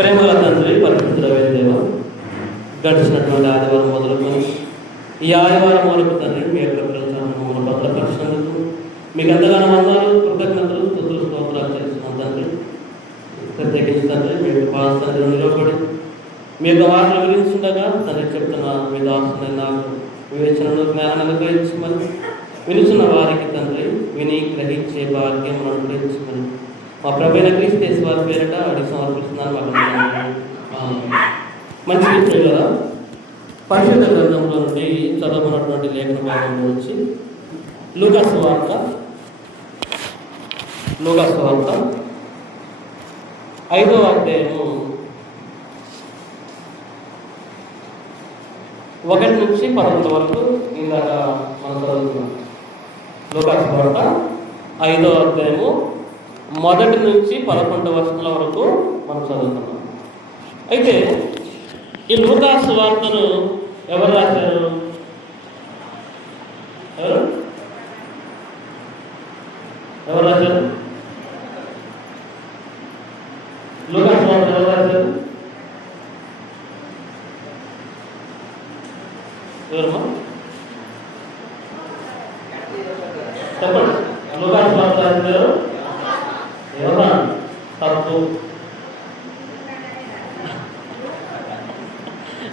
ప్రేమల తండ్రి, పరిశుద్ధుడైన దేవ, గడిచినటువంటి ఆదివారం మొదలుకొని ఈ ఆదివారం వరకు తండ్రి మీ యొక్క మమ్మల్ని భద్రపరిచినందుకు మీకు ఎంతగానో వందనాలు, కృతజ్ఞతలు, స్తుతులు, స్తోత్రాలు చేస్తున్నాం తండ్రి. ప్రత్యేకించి తండ్రి మీ యొక్క పాదసన్నిధిలో నిలబడి మీ యొక్క మాటలు వినిస్తుండగా తండ్రి చెప్తున్న మీ దాసుని నాకు వివేచనలు, జ్ఞానాన్ని అనుగ్రహించమని, వినుచున్న వారికి తండ్రి విని గ్రహించే భాగ్యం అనుగ్రహించమని మా ప్రభువైన క్రీస్తు యేసు వారి పేరిట అడిగి సమర్పిస్తున్నాను. మంచి విషయం కదా. పరిశుద్ధ గ్రంథంలో నుండి చదవనటువంటి లేఖన భాగంలో వచ్చి లూకా సువార్త 5వ అధ్యాయము 1 నుంచి 11 వరకు ఇందాక మనం చదువుతున్నాం. లూకా సువార్త 5వ అధ్యాయము 1 నుంచి 11 వచనాల వరకు మనం చదువుతున్నాం. అయితే ఈ లూకా సువార్తను ఎవరు రాశారు? ఎవరు రాశారు? లూకా సువార్త ఎవరు రాశారు? ఎవరమ్మా చెప్పండి. లూకా సువార్త రాశారు యోహాను. తప్పు.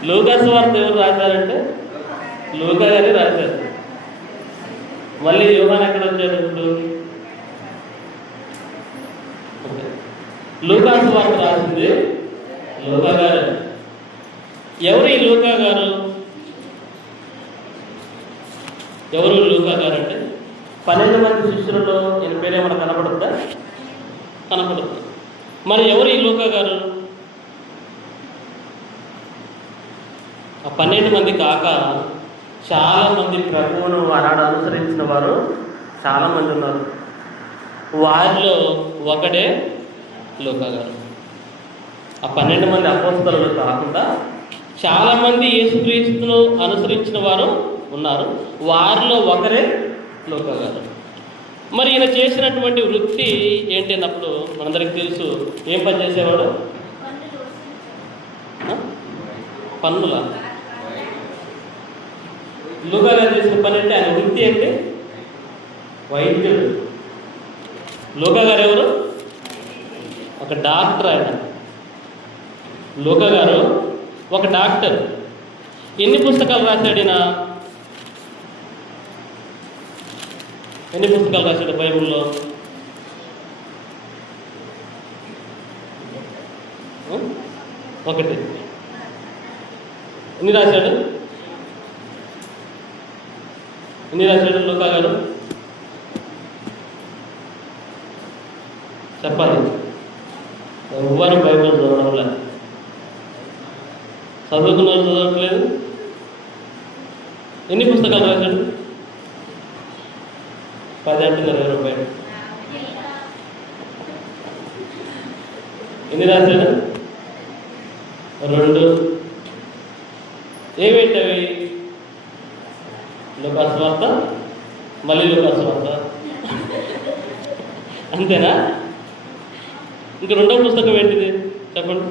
లూకా సువార్త ఎవరు రాశారంటే లూకా గారే రాశారు. మళ్ళీ యోహాను ఎక్కడ వచ్చాడు? ఇప్పుడు లూకా సువార్త రాసింది లూకా గారు. ఎవరు ఈ లూకా గారు? ఎవరు లూకా గారు అంటే 12 మంది శిష్యులలో ఈయన పేరేమైనా కనపడుద్దా? కనపడుద్ది. మరి ఎవరు ఈ లూకా గారు? ఆ 12 మంది కాక చాలామంది ప్రభువును ఆనాడు అనుసరించిన వారు చాలామంది ఉన్నారు. వారిలో ఒకడే లూకా గారు. ఆ 12 మంది అపోస్తలులు కాకుండా చాలామంది యేసుక్రీస్తును అనుసరించిన వారు ఉన్నారు. వారిలో ఒకరే లూకా గారు. మరి ఈయన చేసినటువంటి వృత్తి ఏంటి అన్నప్పుడు మనందరికి తెలుసు. ఏం పని చేసేవాడు? పన్నుల. లూకా గారు చేసిన పని అంటే ఆయన వృత్తి ఏంటి? వైద్యుడు. లూకా గారు ఎవరు? ఒక డాక్టర్. ఆయన లూకా గారు ఒక డాక్టర్. ఎన్ని పుస్తకాలు రాశాడు ఈయన? ఎన్ని పుస్తకాలు రాశాడు బైబిల్లో? ఒకటి. ఎన్ని రాశాడు లూకా గారు? చెప్పాలి. ఎవ్వరు బైబిల్ చదవడంలే. చదువుకున్న వాళ్ళు చదవట్లేదు. ఎన్ని పుస్తకాలు రాశాడు? 10 అంటున్నారు. 20 రూపాయలు. ఎన్ని రాశాడు? 2. ఏమేంటి అవి? లూకా సువార్త, మళ్ళీ లూకా సువార్త. అంతేనా? ఇంక 2వ పుస్తకం ఏంటిది చెప్పండి.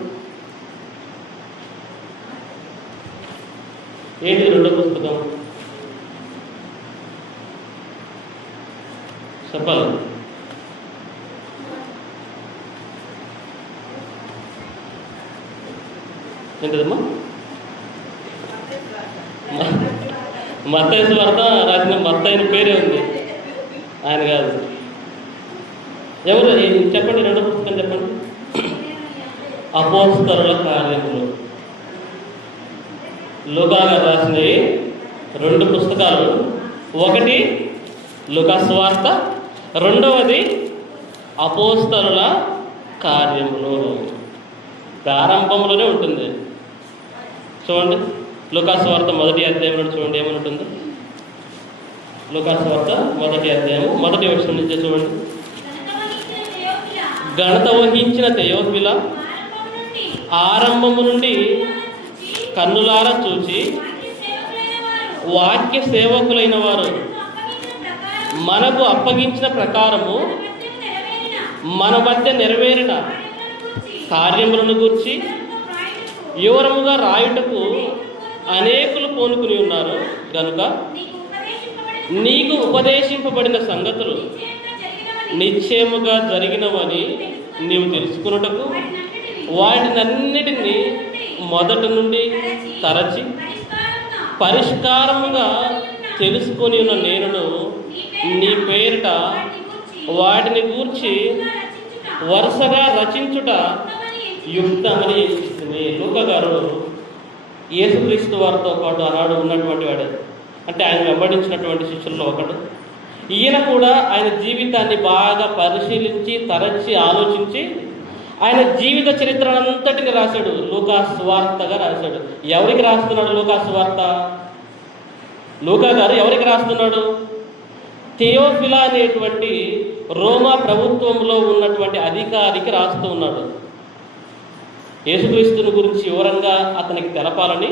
ఏంటి 2వ పుస్తకం? చెప్పాలి. ఏంటిదమ్మా? మత్తయి సువార్త రాసిన మత్తయి పేరే ఉంది. ఆయన కాదు. ఎవరు చెప్పండి? 2వ పుస్తకం చెప్పండి. అపోస్తలుల కార్యములు. లూకా గారు రాసినవి 2 పుస్తకాలు. ఒకటి లూకా సువార్త, 2వది అపోస్తలుల కార్యములు. ప్రారంభంలోనే ఉంటుంది. చూడండి లూకా సువార్త 1వ అధ్యాయంలో చూడండి ఏమని ఉంటుంది. లూకా సువార్త 1వ అధ్యాయం 1వ వచనం నుంచి చూడండి. ఘనత వహించిన తెయోఫిల ఆరంభము నుండి కన్నులారా చూచి వాక్య సేవకులైన వారు మనకు అప్పగించిన ప్రకారము మన మధ్య నెరవేరిన కార్యములను గూర్చి వివరముగా రాయుటకు అనేకులు పూనుకుని ఉన్నారు గనుక నీకు ఉపదేశింపబడిన సంగతులు నిశ్చయముగా జరిగినవని నీవు తెలుసుకున్నటకు వాటినన్నిటినీ మొదట నుండి తరచి పరిష్కారముగా తెలుసుకొని ఉన్న నేను నీ పేరిట వాటిని గూర్చి వరుసగా రచించుట యుక్తమని ఎంచుకుని. లూకా గారు యేసుక్రీస్తు వారితో పాటు ఆనాడు ఉన్నటువంటి వాడు, అంటే ఆయన వెంబడించినటువంటి శిష్యుల్లో ఒకడు. ఈయన కూడా ఆయన జీవితాన్ని బాగా పరిశీలించి తరచి ఆలోచించి ఆయన జీవిత చరిత్రనంతటిని రాశాడు. లూకా సువార్తగా రాశాడు. ఎవరికి రాస్తున్నాడు లూకా సువార్త? లూకా గారు ఎవరికి రాస్తున్నాడు? థియోఫిలా అనేటువంటి రోమా ప్రభుత్వంలో ఉన్నటువంటి అధికారికి రాస్తూ ఉన్నాడు. యేసుక్రీస్తుని గురించి వివరంగా అతనికి తెలపాలని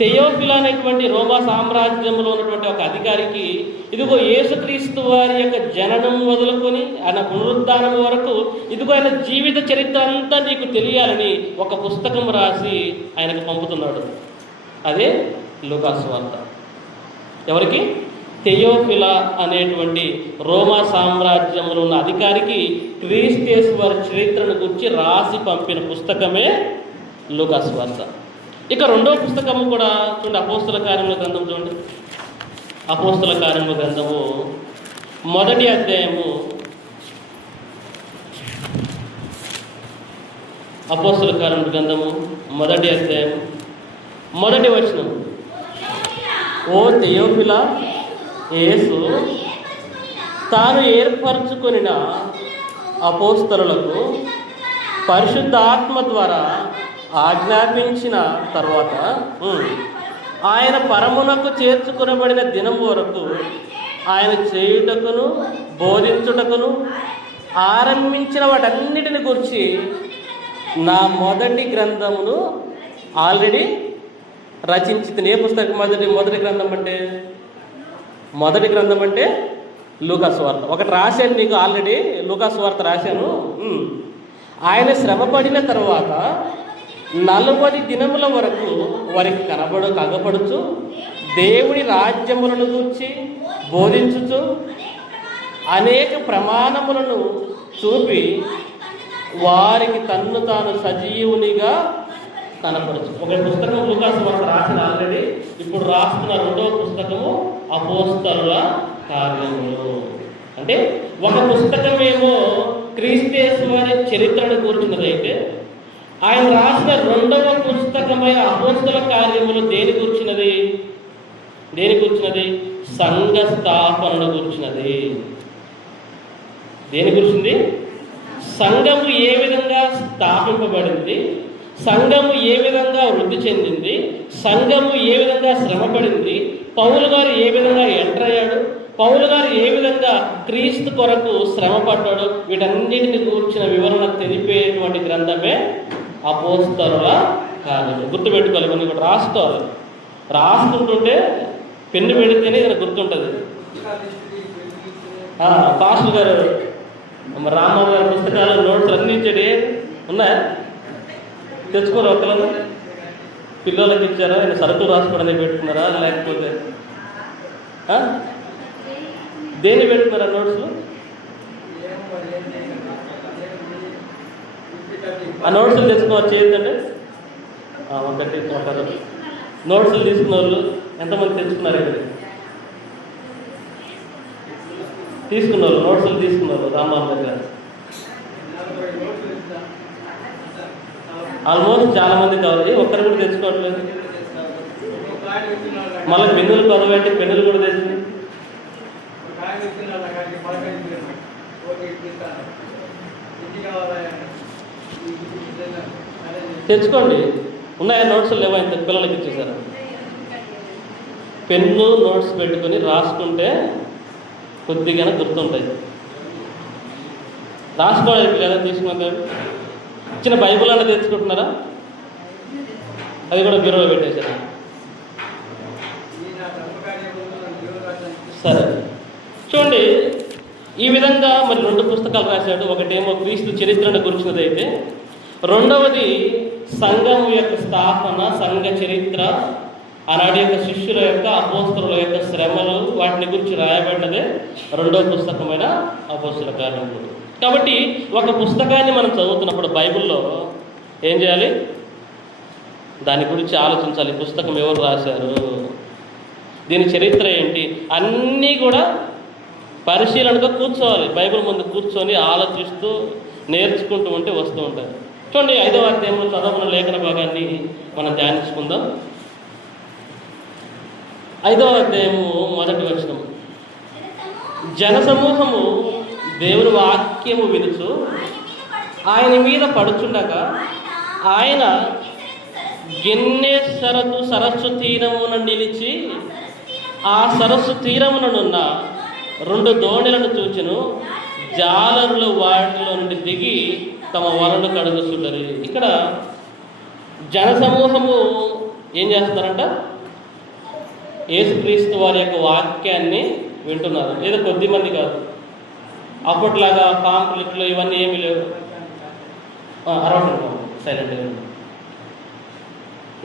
థియోఫిలా అనేటువంటి రోమా సామ్రాజ్యంలో ఉన్నటువంటి ఒక అధికారికి ఇదిగో యేసుక్రీస్తు వారి యొక్క జననం మొదలుకొని ఆయన పునరుద్ధానం వరకు ఇదిగో ఆయన జీవిత చరిత్ర అంతా నీకు తెలియాలని ఒక పుస్తకం రాసి ఆయనకు పంపుతున్నాడు. అదే లూకా సువార్త. ఎవరికి? థియోఫిలా అనేటువంటి రోమా సామ్రాజ్యంలో ఉన్న అధికారికి క్రీస్తు వారి చరిత్రను గురించి రాసి పంపిన పుస్తకమే లూకా సువార్త. ఇక రెండవ పుస్తకము కూడా చూడండి, అపోస్తల కార్యముల గ్రంథం చూడండి. అపోస్తల కార్యముల గ్రంథము మొదటి అధ్యాయము, అపోస్తల కార్యముల గ్రంథము మొదటి అధ్యాయం మొదటి వచనం. ఓ థియోఫిలా, యేసు తాను ఏర్పరచుకొనిన అపోస్తలులకు పరిశుద్ధాత్మ ద్వారా ఆజ్ఞాపించిన తర్వాత ఆయన పరమునకు చేర్చుకొనబడిన దినం వరకు ఆయన చేయుటకును బోధించుటకును ఆరంభించిన వాటన్నిటిని గురించి నా మొదటి గ్రంథమును ఆల్రెడీ రచించి. ఏ పుస్తకం మొదటి గ్రంథం అంటే? మొదటి గ్రంథం అంటే లూకా సువార్త. ఒకటి రాశాను నీకు ఆల్రెడీ, లూకా సువార్త రాశాను. ఆయన శ్రమపడిన తర్వాత 40 దినముల వరకు వారికి కనపడుచు దేవుని రాజ్యములను గూర్చి బోధించుచు అనేక ప్రమాణములను చూపి వారికి తన్ను తాను సజీవునిగా కనపడచ్చు. ఒక పుస్తకం లూకా సువార్త రాసిన ఆల్రెడీ, ఇప్పుడు రాస్తున్న రెండవ పుస్తకము అపోస్తలుల కార్యములు. అంటే ఒక పుస్తకమేమో క్రీస్తు వారి చరిత్రను కూర్చున్నదైతే ఆయన రాసిన రెండవ పుస్తకమైన అపోస్తల కార్యములు దేని కూర్చున్నది? సంఘ స్థాపనను కూర్చున్నది. దేని గురించింది? సంఘము ఏ విధంగా స్థాపింపబడింది, సంఘము ఏ విధంగా వృద్ధి చెందింది, సంఘము ఏ విధంగా శ్రమపడింది, పౌలు గారు ఏ విధంగా ఎంటర్ అయ్యాడు, పౌలు గారు ఏ విధంగా క్రీస్తు కొరకు శ్రమ పడ్డాడు, వీటన్నిటిని కూర్చిన వివరణ తెలిపేటువంటి గ్రంథమే అపోస్తలుల కార్యములు. గుర్తుపెట్టుకోవాలి, కొన్ని కూడా రాసుకోవాలి. రాసుకుంటుంటే పెన్ను పెడితేనే ఇది గుర్తుంటుంది. పాస్టర్ గారు రామ్మోహన్ గారి పుస్తకాలు నోట్స్ అన్నీ ఇచ్చాడు. ఉన్నాయా? తెచ్చుకోరు ఒకళ్ళను? పిల్లలకి ఇచ్చారా? ఆయన సరుకులు రాసుకోవడానికి పెట్టుకున్నారా, లేకపోతే దేన్ని పెట్టుకున్నారా నోట్స్లు? ఆ నోట్స్లు తెచ్చుకోవచ్చు చేయొద్దండి. ఒకరు నోట్స్లు తీసుకున్న వాళ్ళు ఎంతమంది తెచ్చుకున్నారు? తీసుకున్న వాళ్ళు, నోట్స్లు తీసుకున్న వాళ్ళు రామ్మోహన్ గారు ఆల్మోస్ట్ చాలా మంది కావాలి. ఒక్కరు కూడా తెచ్చుకోవట్లేదు. మళ్ళీ పెన్నులు కొనబెట్టి పెన్నులు కూడా తెచ్చింది. తెచ్చుకోండి. ఉన్నాయా నోట్స్? లేవా? ఇంత పిల్లలకి ఇచ్చేసారు. పెన్ను నోట్స్ పెట్టుకొని రాసుకుంటే కొద్దిగా గుర్తుంటాయి. రాసుకోవాలి లేదా? తీసుకుంటే చిన్న బైబుల్ అన్న తెచ్చుకుంటున్నారా? అది కూడా బ్యూరోలో పెట్టేశారు. సరే చూడండి, ఈ విధంగా మరి 2 పుస్తకాలు రాశాడు. ఒకటేమో క్రీస్తు చరిత్రను గురించినదైతే, రెండవది సంఘం యొక్క స్థాపన, సంఘ చరిత్ర, ఆనాటి యొక్క శిష్యుల యొక్క అపోస్తలుల యొక్క శ్రమలు, వాటిని గురించి రాయబడినదే రెండవ పుస్తకమైన అపోస్తల కార్యములు. కాబట్టి ఒక పుస్తకాన్ని మనం చదువుతున్నప్పుడు బైబిల్లో ఏం చేయాలి? దాని గురించి ఆలోచించాలి. పుస్తకం ఎవరు రాశారు, దీని చరిత్ర ఏంటి, అన్నీ కూడా పరిశీలనగా కూర్చోవాలి. బైబిల్ ముందు కూర్చొని ఆలోచిస్తూ నేర్చుకుంటూ ఉంటే వస్తూ ఉంటాయి. చూడండి, 5వ అధ్యాయంలో చదవన లేఖన భాగాన్ని మనం ధ్యానించుకుందాం. 5వ అధ్యాయము 1వ వచనం. జనసమూహము దేవుని వాక్యము వినుచు ఆయన మీద పడుచుండగా ఆయన గెన్నేసరతు సరస్సు తీరమున నిలిచి ఆ సరస్సు తీరముననున్న 2 దోణిలను చూచెను. జాలరులు వాటిలో నుండి దిగి తమ వలను కడుగుతుంటారు. ఇక్కడ జనసమూహము ఏం చేస్తున్నారంట? యేసుక్రీస్తు వారి యొక్క వాక్యాన్ని వింటున్నారు. ఏదో కొద్ది మంది కాదు. అప్పట్లాగా పాంప్లెట్లు ఇవన్నీ ఏమీ లేవు. సైలెంట్గా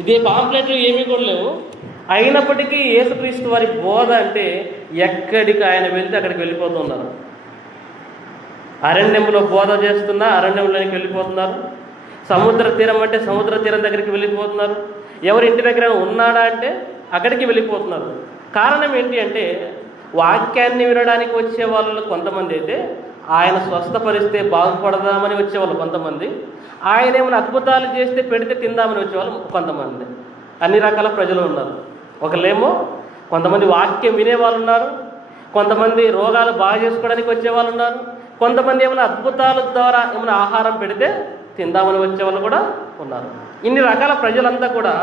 ఇదే పాంప్లెట్లు ఏమీ కూడా లేవు. అయినప్పటికీ యేసుక్రీస్తు వారి బోధ అంటే ఎక్కడికి ఆయన వెళ్తే అక్కడికి వెళ్ళిపోతున్నారు. అరణ్యంలో బోధ చేస్తున్నా అరణ్యంలోనికి వెళ్ళిపోతున్నారు. సముద్ర తీరం అంటే సముద్ర తీరం దగ్గరికి వెళ్ళిపోతున్నారు. ఎవరి ఇంటి దగ్గర ఉన్నాడా అంటే అక్కడికి వెళ్ళిపోతున్నారు. కారణం ఏంటి అంటే వాక్యాన్ని వినడానికి వచ్చే వాళ్ళు కొంతమంది అయితే ఆయన స్వస్థపరిస్తే బాగుపడదామని వచ్చేవాళ్ళు కొంతమంది, ఆయన ఏమైనా అద్భుతాలు చేస్తే పెడితే తిందామని వచ్చేవాళ్ళు కొంతమంది. అన్ని రకాల ప్రజలు ఉన్నారు. ఒకళ్ళేమో కొంతమంది వాక్యం వినేవాళ్ళు ఉన్నారు, కొంతమంది రోగాలు బాగా చేసుకోవడానికి వచ్చేవాళ్ళు ఉన్నారు, కొంతమంది ఏమైనా అద్భుతాల ద్వారా ఏమైనా ఆహారం పెడితే తిందామని వచ్చేవాళ్ళు కూడా ఉన్నారు. ఇన్ని రకాల ప్రజలంతా కూడా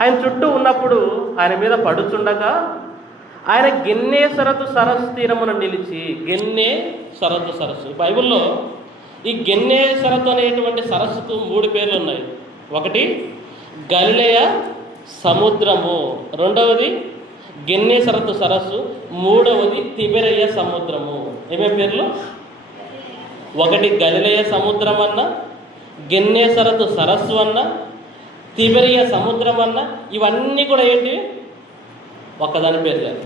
ఆయన చుట్టూ ఉన్నప్పుడు ఆయన మీద పడుచుండగా ఆయన గెన్నేసరతు సరస్సు తీరమున నిలిచి, గెన్నేసరతు సరస్సు, బైబిల్లో ఈ గెన్నేసరతు అనేటువంటి సరస్సుకు 3 పేర్లు ఉన్నాయి. ఒకటి గలిలయ సముద్రము, రెండవది గెన్నేసరతు సరస్సు, మూడవది తిబెరయ సముద్రము. ఏమేమి పేర్లు? ఒకటి గలిలయ సముద్రం అన్న, గెన్నేసరతు సరస్సు అన్న, తిబెరయ సముద్రం అన్న. ఇవన్నీ కూడా ఏంటి? ఒక్కదాని పేరు కాదు.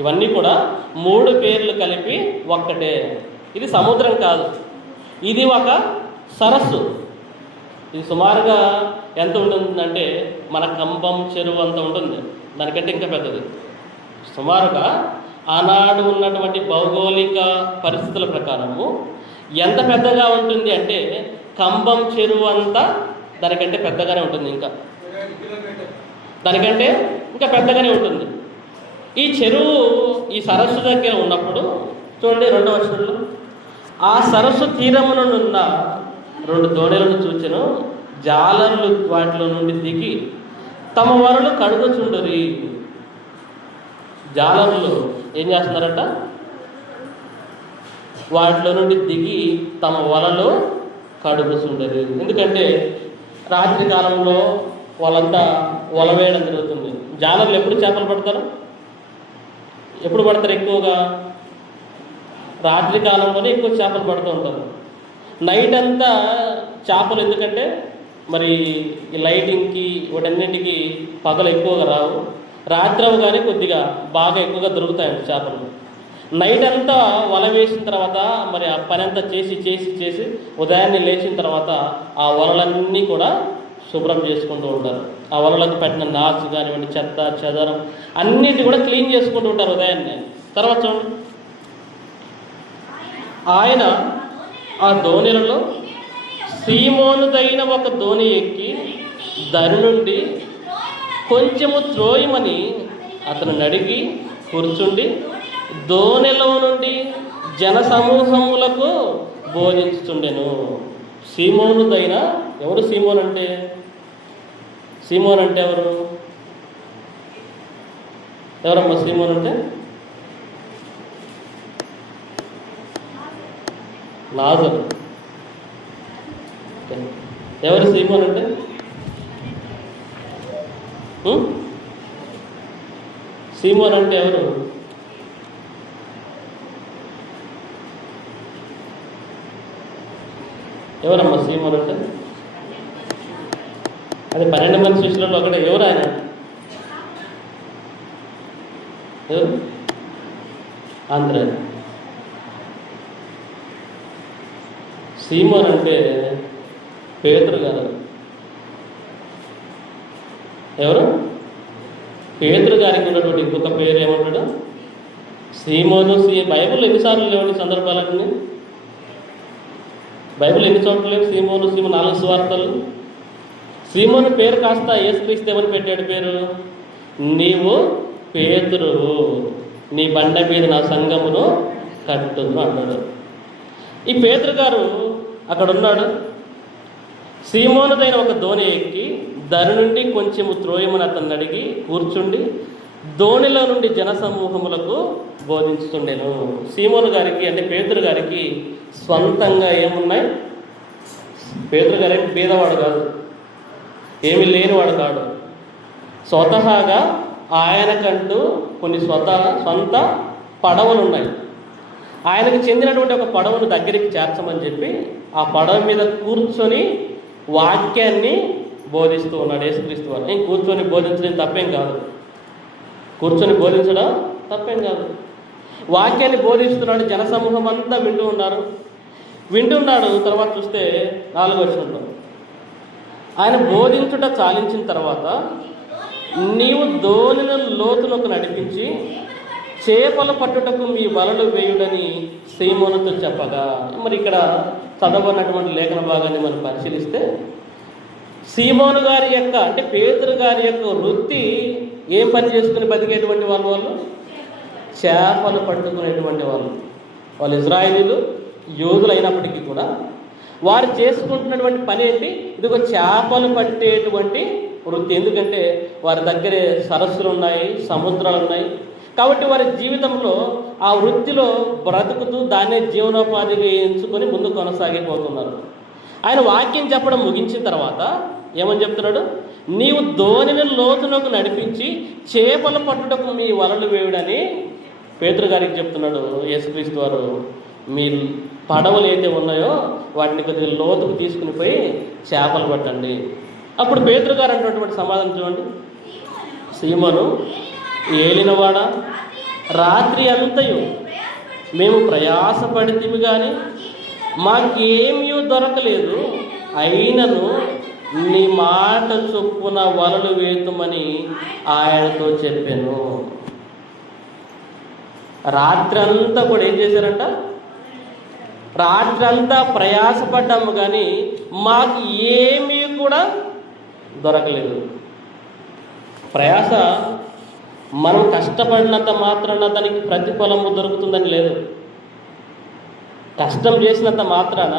ఇవన్నీ కూడా 3 పేర్లు కలిపి ఒక్కటే. ఇది సముద్రం కాదు, ఇది ఒక సరస్సు. ఇది సుమారుగా ఎంత ఉంటుందంటే మన కంబం చెరువు అంత ఉంటుంది, దానికంటే ఇంకా పెద్దది. సుమారుగా ఆనాడు ఉన్నటువంటి భౌగోళిక పరిస్థితుల ప్రకారము ఎంత పెద్దగా ఉంటుంది అంటే కంబం చెరువు అంతా దానికంటే పెద్దగానే ఉంటుంది, ఇంకా దానికంటే ఇంకా పెద్దగానే ఉంటుంది. ఈ చెరువు ఈ సరస్సు దగ్గర ఉన్నప్పుడు చూడండి 2వ వచనంలో, ఆ సరస్సు తీరమునున్న 2 దోణెలను చూచెను. జాలర్లు వాటిలో నుండి దిగి తమ వలలు కడుగుచుండురి. జాలర్లు ఏం చేస్తున్నారట? వాటిలో నుండి దిగి తమ వలలు కడుగుచుండరు. ఎందుకంటే రాత్రి కాలంలో వాళ్ళంతా వల వేయడం జరుగుతుంది. జాలర్లు ఎప్పుడు చేపలు పడతారు? ఎప్పుడు పడతారు? ఎక్కువగా రాత్రి కాలంలోనే ఎక్కువ చేపలు పడుతూ ఉంటారు. నైట్ అంతా చేపలు, ఎందుకంటే మరి ఈ లైటింగ్కి వాటన్నింటికి పగలు ఎక్కువగా రావు. రాత్రి అవగానే కొద్దిగా బాగా ఎక్కువగా దొరుకుతాయండి చేపలు. నైట్ అంతా వల వేసిన తర్వాత మరి ఆ పని అంతా చేసి చేసి చేసి ఉదయాన్నే లేచిన తర్వాత ఆ వలలన్నీ కూడా శుభ్రం చేసుకుంటూ ఉంటారు. ఆ వలలకు పెట్టిన నాచు కానివ్వండి, చెత్త చెదరం అన్నిటి కూడా క్లీన్ చేసుకుంటూ ఉంటారు ఉదయాన్నే. తర్వాత చూడండి, ఆయన ఆ దోణిలలో సీమోనుదైన ఒక దోణి ఎక్కి దరి నుండి కొంచెము త్రోయమని అతను నడిగి కూర్చుండి దోణిలో నుండి జనసమూహములకు బోధించుచుండెను. సీమోనుదైన, ఎవరు సీమోన్ అంటే? సీమోన్ అంటే ఎవరు? ఎవరమ్మా సీమోన్ అంటే? లాజరు. ఎవరు సీమోన్ అంటే? సీమోన్ అంటే ఎవరు? ఎవరమ్మా సీమోన్ అంటే? అది 12 మంది శిష్యులలో ఒకటే. ఎవరు ఆయన? ఎవరు? ఆంధ్ర. సీమోన్ అంటే పేతురు గారు. ఎవరు? పేతురు గారికి ఉన్నటువంటి ఇంకొక పేరు ఏమంటాడు? సీమోను. బైబిల్ ఎన్నిసార్లు లేవండి సందర్భాలన్నీ? బైబిల్ ఎన్ని చోట్ల లేవు సీమోను 4 సువార్తలు. సీమోను పేరు కాస్త యేసుక్రీస్తు ఏమని పెట్టాడు పేరు? నీవు పేతురు, నీ బండ మీద నా సంఘమును కట్టును అన్నాడు. ఈ పేతురు గారు అక్కడ ఉన్నాడు. సీమోనుదైన ఒక దోణి ఎక్కి దరి నుండి కొంచెము త్రోయమని అతన్ని అడిగి కూర్చుండి దోణిలో నుండి జనసమూహములకు బోధించుతుండేను. సీమోను గారికి అంటే పేతురు గారికి స్వంతంగా ఏమున్నాయి? పేతురు గారికి పేదవాడు కాదు, ఏమీ లేనివాడు కాడు. స్వతహాగా ఆయనకంటూ కొన్ని సొంత పడవలు ఉన్నాయి. ఆయనకు చెందినటువంటి ఒక పడవను దగ్గరికి చేర్చమని చెప్పి ఆ పడవ మీద కూర్చొని వాక్యాన్ని బోధిస్తూ ఉన్నాడు యేసుక్రీస్తు వారు. కూర్చొని బోధించడం తప్పేం కాదు, కూర్చొని బోధించడం తప్పేం కాదు. వాక్యాన్ని బోధిస్తున్నాడు, జనసమూహం అంతా వింటున్నాడు. తర్వాత చూస్తే 4వ వచనంలో ఆయన బోధించుట చాలించిన తర్వాత నీవు దోణిని లోతులకు నడిపించి చేపలు పట్టుటకు మీ వలలు వేయుడని సీమోనుతో చెప్పగా. మరి ఇక్కడ చదవనటువంటి లేఖన భాగాన్ని మనం పరిశీలిస్తే సీమోను గారి యొక్క అంటే పేతురు గారి యొక్క వృత్తి ఏం పని చేసుకుని బతికేటువంటి వాళ్ళు చేపలు పట్టుకునేటువంటి వాళ్ళు ఇజ్రాయేలీలు, యోధులు అయినప్పటికీ కూడా వారు చేసుకుంటున్నటువంటి పని ఏంటి? ఇదిగో చేపలు పట్టేటువంటి వృత్తి. ఎందుకంటే వారి దగ్గరే సరస్సులు ఉన్నాయి, సముద్రాలు ఉన్నాయి. కాబట్టి వారి జీవితంలో ఆ వృత్తిలో బ్రతుకుతూ దాన్నే జీవనోపాధిగా ఎంచుకొని ముందు కొనసాగిపోతున్నారు. ఆయన వాక్యం చెప్పడం ముగించిన తర్వాత ఏమని చెప్తున్నాడు? నీవు దోణిని లోతులోకి నడిపించి చేపలు పట్టుటకు మీ వలలు వేయుడని పేతురు గారికి చెప్తున్నాడు యేసుక్రీస్తు వారు. మీ పడవలు అయితే ఉన్నాయో వాటిని కొద్దిగా లోతుకు తీసుకుని పోయి చేపలు పట్టండి. అప్పుడు పేతురు గారు అంటున్నటువంటి సమాధానం చూడండి. సీమోను, ఏలినవాడా, రాత్రి అంతయు మేము ప్రయాసపడితిమి కానీ మాకేమీ దొరకలేదు. అయినను నీ మాట చొప్పున వలలు వేతుమని ఆయనతో చెప్పాను. రాత్రంతా కూడా ఏం చేశారంట? రాత్రంతా ప్రయాసపడ్డాము కానీ మాకు ఏమీ కూడా దొరకలేదు. ప్రయాస మనం కష్టపడినంత మాత్రాన దానికి ప్రతిఫలము దొరుకుతుందని లేదు. కష్టం చేసినంత మాత్రాన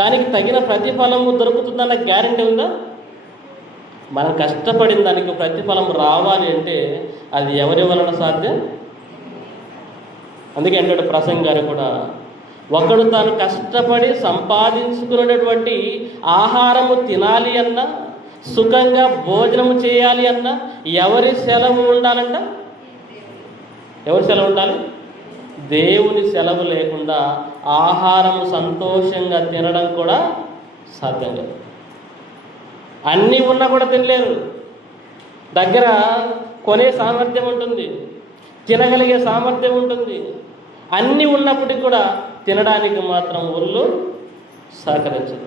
దానికి తగిన ప్రతిఫలము దొరుకుతుందన్న గ్యారెంటీ ఉందా? మనం కష్టపడిన దానికి ప్రతిఫలం రావాలి అంటే అది ఎవరి వలన సాధ్యం? అందుకే అంటాడు ప్రసంగి గారు కూడా, ఒకడు తాను కష్టపడి సంపాదించుకునేటువంటి ఆహారము తినాలి అన్నా, సుఖంగా భోజనము చేయాలి అన్నా ఎవరి సెలవు ఉండాలంట? ఎవరి సెలవు ఉండాలి? దేవుని సెలవు లేకుండా ఆహారము సంతోషంగా తినడం కూడా సాధ్యం లేదు. అన్నీ ఉన్నా కూడా తినలేరు. దగ్గర కొనే సామర్థ్యం ఉంటుంది, తినగలిగే సామర్థ్యం ఉంటుంది. అన్నీ ఉన్నప్పటికీ కూడా తినడానికి మాత్రం ఒళ్ళు సహకరించదు.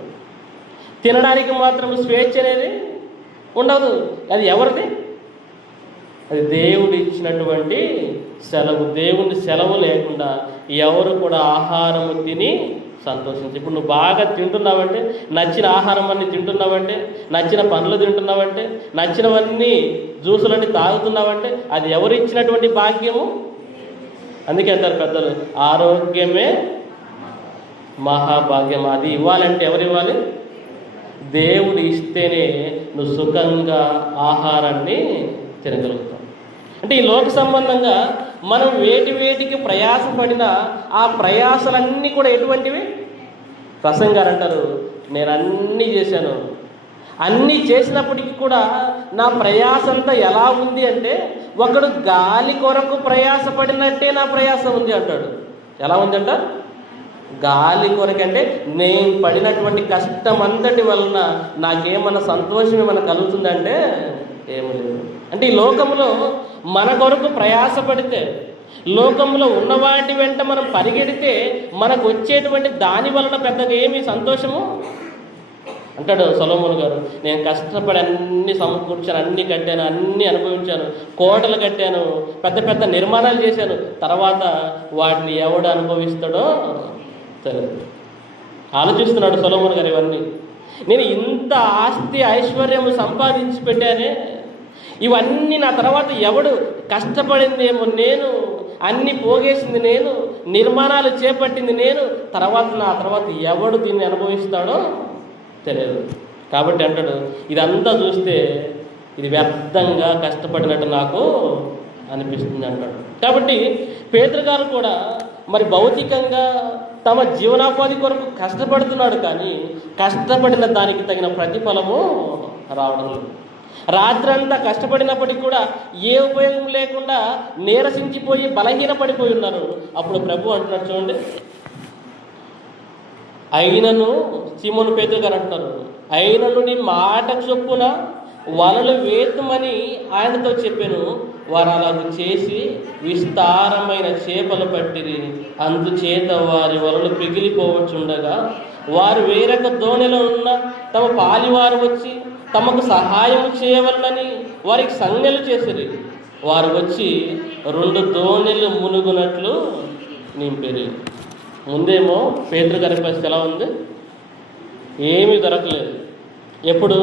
తినడానికి మాత్రం స్వేచ్ఛ అనేది ఉండదు. అది ఎవరిది? అది దేవుడు ఇచ్చినటువంటి సెలవు. దేవుని సెలవు లేకుండా ఎవరు కూడా ఆహారము తిని సంతోషించి. ఇప్పుడు నువ్వు బాగా తింటున్నావంటే, నచ్చిన ఆహారం అన్నీ తింటున్నావంటే, నచ్చిన పండ్లు తింటున్నావంటే, నచ్చినవన్నీ జ్యూసులన్నీ తాగుతున్నావంటే అది ఎవరు ఇచ్చినటువంటి భాగ్యము? అందుకే అంటారు పెద్దలు, ఆరోగ్యమే మహాభాగ్యం. అది ఇవ్వాలంటే ఎవరు ఇవ్వాలి? దేవుడు ఇస్తేనే నువ్వు సుఖంగా ఆహారాన్ని తినగలుగుతావు. అంటే ఈ లోక సంబంధంగా మనం వేటికి ప్రయాసపడినా ఆ ప్రయాసలన్నీ కూడా ఎటువంటివి? ప్రసంగి గారు అంటారు, నేను అన్నీ చేశాను, అన్నీ చేసినప్పటికీ కూడా నా ప్రయాస అంతా ఎలా ఉంది అంటే ఒకడు గాలి కొరకు ప్రయాసపడినట్టే నా ప్రయాస ఉంది అంటాడు. ఎలా ఉందంట? గాలి కొరకంటే నేను పడినటువంటి కష్టం అంతటి వలన నాకేమన్నా సంతోషం ఏమైనా కలుగుతుందంటే ఏమి లేదు. అంటే ఈ లోకంలో మన కొరకు ప్రయాసపడితే, లోకంలో ఉన్న వాటి వెంట మనం పరిగెడితే మనకు వచ్చేటువంటి దాని వలన పెద్దగా ఏమి సంతోషము. అంటాడు సొలొమోను గారు, నేను కష్టపడి అన్ని సమకూర్చాను, అన్ని కట్టాను, అన్ని అనుభవించాను, కోటలు కట్టాను, పెద్ద పెద్ద నిర్మాణాలు చేశాను, తర్వాత వాటిని ఎవడు అనుభవిస్తాడో తెలియదు. ఆలోచిస్తున్నాడు సొలొమోను గారు ఇవన్నీ. నేను ఇంత ఆస్తి ఐశ్వర్యము సంపాదించి పెట్టానే, ఇవన్నీ నా తర్వాత ఎవడు కష్టపడిందేమో నేను, అన్ని పోగేసింది నేను, నిర్మాణాలు చేపట్టింది నేను, నా తర్వాత ఎవడు దీన్ని అనుభవిస్తాడో తెలియదు. కాబట్టి అంటాడు, ఇదంతా చూస్తే ఇది వ్యర్థంగా కష్టపడినట్టు నాకు అనిపిస్తుంది అంటాడు. కాబట్టి పేతురు గారు కూడా మరి భౌతికంగా తమ జీవనోపాధి కొరకు కష్టపడుతున్నాడు, కానీ కష్టపడిన దానికి తగిన ప్రతిఫలము రావడం లేదు. రాత్రంతా కష్టపడినప్పటికీ కూడా ఏ ఉపయోగం లేకుండా నీరసించిపోయి బలహీనపడిపోయి ఉన్నారు. అప్పుడు ప్రభు అంటున్నాడు చూడండి, అయినను సీమోను పేతురు గారు అంటున్నారు, అయినను నీ మాట చొప్పున వలలు వేతుమని ఆయనతో చెప్పాను. వారు అలాగ చేసి విస్తారమైన చేపలు పట్టిరి, అందుచేత వారి వలలు పిగిలిపోవచ్చుండగా వారు వేరొక దోణిలో ఉన్న తమ పాలివారు వచ్చి తమకు సహాయం చేయవలనని వారికి సంజ్ఞలు చేసిరి. వారు వచ్చి 2 దోణిలు మునుగునట్లు నింపిరి. ముందేమో పేతురు గారి పరిస్థితి ఎలా ఉంది? ఏమీ దొరకలేదు. ఎప్పుడు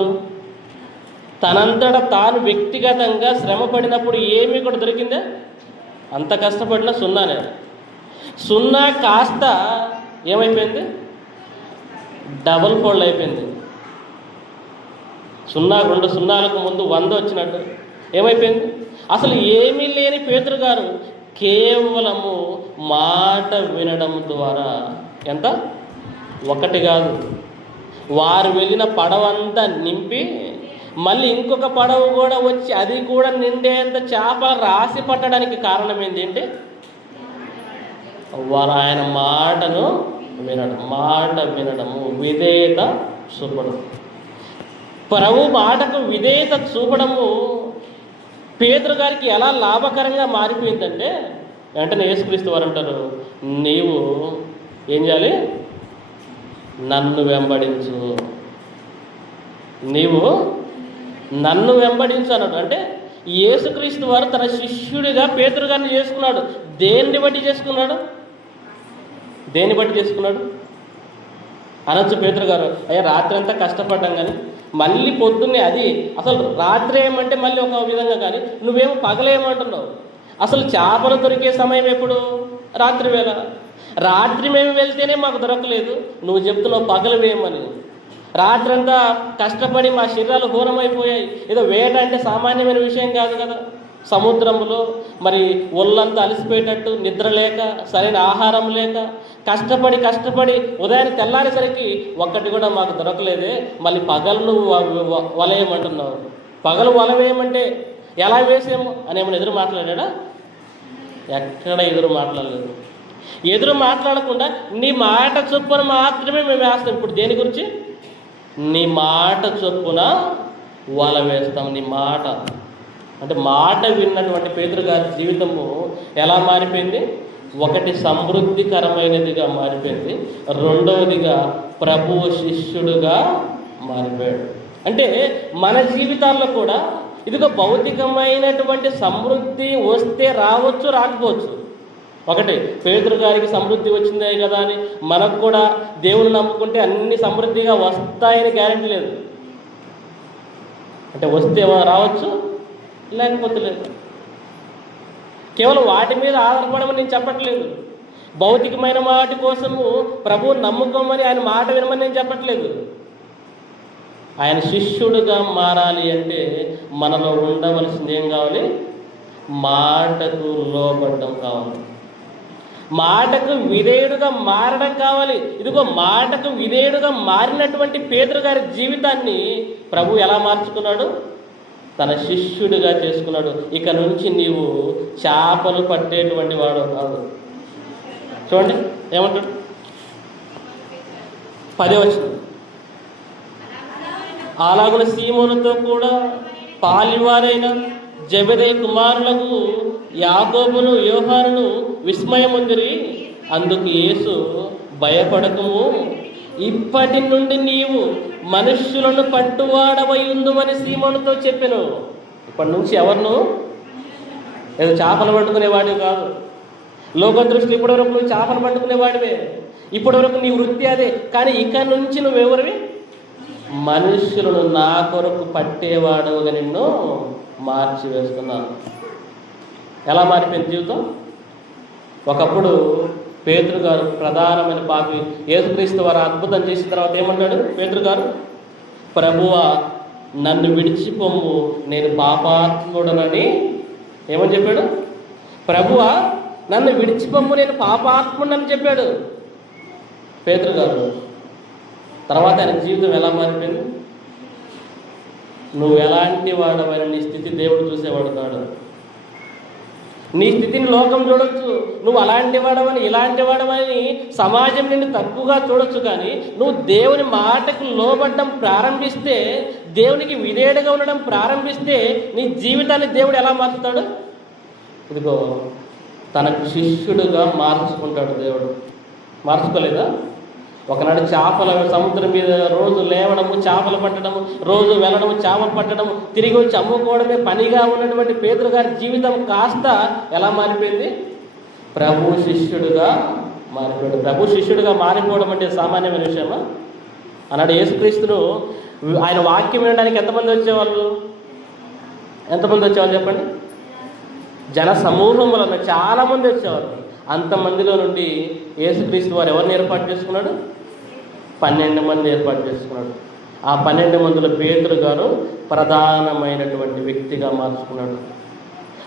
తనంతట తాను వ్యక్తిగతంగా శ్రమ పడినప్పుడు ఏమీ కూడా దొరికిందే? అంత కష్టపడినా సున్నానే. సున్నా కాస్త ఏమైపోయింది? డబుల్ ఫోల్డ్ అయిపోయింది. 2 సున్నాలకు ముందు 100 వచ్చినట్టు ఏమైపోయింది? అసలు ఏమీ లేని పేతురు గారు కేవలము మాట వినడం ద్వారా ఎంత? 1 కాదు, వారు వెళ్ళిన పడవంతా నింపి మళ్ళీ ఇంకొక పడవ కూడా వచ్చి అది కూడా నిండేంత చేపలు రాసి పట్టడానికి కారణం ఏంటంటే వారు ఆయన మాటను వినడం, మాట వినడము, విధేయత చూపడం. ప్రభు మాటకు విధేయత చూపడము పేతురు గారికి ఎలా లాభకరంగా మారిపోయిందంటే, వెంటనే యేసుక్రీస్తు వారు అంటారు, నీవు ఏం చేయాలి? నన్ను వెంబడించు, నీవు నన్ను వెంబడించు అన్నాడు. అంటే యేసుక్రీస్తు వారు తన శిష్యుడిగా పేతురు గారిని చేసుకున్నాడు. దేన్ని బట్టి చేసుకున్నాడు? దేన్ని బట్టి చేసుకున్నాడు అనొచ్చు పేతురు గారు, అయ్యా రాత్రి అంతా కష్టపడ్డాం కానీ మళ్ళీ పొద్దున్నే, అది అసలు రాత్రి ఏమంటే మళ్ళీ ఒక విధంగా, కానీ నువ్వేమో పగలేమంటున్నావు. అసలు చేపలు దొరికే సమయం ఎప్పుడు? రాత్రి వేళ. రాత్రి మేము వెళ్తేనే మాకు దొరకలేదు, నువ్వు చెప్తున్నావు పగలవేమని. రాత్రంతా కష్టపడి మా శరీరాలు ఘోరమైపోయాయి. ఏదో వేట అంటే సామాన్యమైన విషయం కాదు కదా. సముద్రంలో మరి ఒళ్ళంతా అలసిపోయేటట్టు, నిద్ర లేక, సరైన ఆహారం లేక, కష్టపడి ఉదయాన్ని తెల్లారేసరికి ఒక్కటి కూడా మాకు దొరకలేదే, మళ్ళీ పగలు నువ్వు వలయమంటున్నావు. పగలు వలవేయమంటే ఎలా వేసేమో అని ఏమైనా ఎదురు మాట్లాడా? ఎక్కడ ఎదురు మాట్లాడలేదు. ఎదురు మాట్లాడకుండా నీ మాట చొప్పున మాత్రమే మేము వేస్తాం. ఇప్పుడు దేని గురించి? నీ మాట చొప్పున వల వేస్తాం. నీ మాట అంటే మాట విన్నటువంటి పేతురు గారి జీవితము ఎలా మారిపోయింది? 1 సమృద్ధికరమైనదిగా మారిపోయింది, 2వదిగా ప్రభువు శిష్యుడుగా మారిపోయాడు. అంటే మన జీవితాల్లో కూడా ఇదిగో భౌతికమైనటువంటి సమృద్ధి వస్తే రావచ్చు, రాకపోవచ్చు. 1 పేతురు గారికి సమృద్ధి వచ్చిందే కదా అని మనకు కూడా దేవుని నమ్ముకుంటే అన్ని సమృద్ధిగా వస్తాయని గ్యారెంటీ లేదు. అంటే వస్తే రావచ్చు, లేకపోతే లేదు. కేవలం వాటి మీద ఆధారపడమని నేను చెప్పట్లేదు. భౌతికమైన వాటి కోసము ప్రభువు నమ్ముకోమని, ఆయన మాట వినమని నేను చెప్పట్లేదు. ఆయన శిష్యుడుగా మారాలి అంటే మనలో ఉండవలసింది ఏం కావాలి? మాటకు లోబడడం కావాలి, మాటకు విధేయుడుగా మారడం కావాలి. ఇదిగో మాటకు విధేయుడుగా మారినటువంటి పేతురు గారి జీవితాన్ని ప్రభు ఎలా మార్చుకున్నాడు? తన శిష్యుడిగా చేసుకున్నాడు. ఇక నుంచి నీవు చేపలు పట్టేటువంటి వాడు కాదు. చూడండి ఏమంటాడు, 10వ వచనం. అలాగున సీమోనుతో కూడా పాలివారైన జెబెదయి కుమారులకు యాకోబును యోహానును విస్మయముందిరి. అందుకు యేసు, భయపడకము, ఇప్పటి నుండి నీవు మనుష్యులను పట్టువాడవై ఉందువని సీమోనుతో చెప్పెను. ఇప్పటి నుంచి ఎవరిను ఏదో చేపలు పట్టుకునేవాడివి కాదు. లోక దృష్టిలో ఇప్పటి వరకు నువ్వు చేపలు పట్టుకునేవాడివే, ఇప్పటి వరకు నీ వృత్తి అదే. కానీ ఇక నుంచి నువ్వెవరివి? మనుష్యులను నా కొరకు పట్టేవాడుగా నిన్ను మార్చివేస్తున్నాను. ఎలా మారిపోయింది జీవితం? ఒకప్పుడు పేతురు గారు ప్రధానమైన పాపి, యేసుక్రీస్తు వారు అద్భుతం చేసిన తర్వాత ఏమన్నాడు పేతురు గారు? ప్రభువా, నన్ను విడిచిపోము, నేను పాపాత్ముడనని ఏమని చెప్పాడు? ప్రభువా, నన్ను విడిచిపోము, నేను పాపాత్ముడని చెప్పాడు పేతురు గారు. తర్వాత ఆయన జీవితం ఎలా మారిపోయింది? నువ్వు ఎలాంటి వాడవని నీ స్థితి దేవుడు చూసేవాడు కాడు. నీ స్థితిని లోకం చూడొచ్చు, నువ్వు అలాంటి వాడవని ఇలాంటి వాడవని సమాజం నిన్ను తక్కువగా చూడొచ్చు. కానీ నువ్వు దేవుని మాటకు లోబడ్డం ప్రారంభిస్తే, దేవునికి విధేయుడిగా ఉండడం ప్రారంభిస్తే నీ జీవితాన్ని దేవుడు ఎలా మార్చుతాడు? ఇదిగో తనకు శిష్యుడుగా మార్చుకుంటాడు దేవుడు. మార్చుకోలేదా? ఒకనాడు చేపల సముద్రం మీద రోజు లేవడము, చేపలు పట్టడము, రోజు వెళ్ళడము, చేపలు పట్టడము, తిరిగి వచ్చి అమ్ముకోవడమే పనిగా ఉన్నటువంటి పేతురు గారి జీవితం కాస్త ఎలా మారిపోయింది? ప్రభు శిష్యుడుగా మారిపోయాడు. ప్రభు శిష్యుడిగా మారిపోవడం అంటే సామాన్యమైన విషయమా? అన్నాడు యేసుక్రీస్తును ఆయన వాక్యం వినడానికి ఎంతమంది వచ్చేవాళ్ళు? ఎంతమంది వచ్చేవాళ్ళు చెప్పండి? జన సమూహములను చాలామంది వచ్చేవారు. అంతమందిలో నుండి యేసుక్రీస్తు వారు ఎవరిని ఏర్పాటు చేసుకున్నాడు? 12 మంది ఏర్పాటు చేసుకున్నాడు. ఆ 12 మందిలో పేతురు గారు ప్రధానమైనటువంటి వ్యక్తిగా మార్చుకున్నాడు.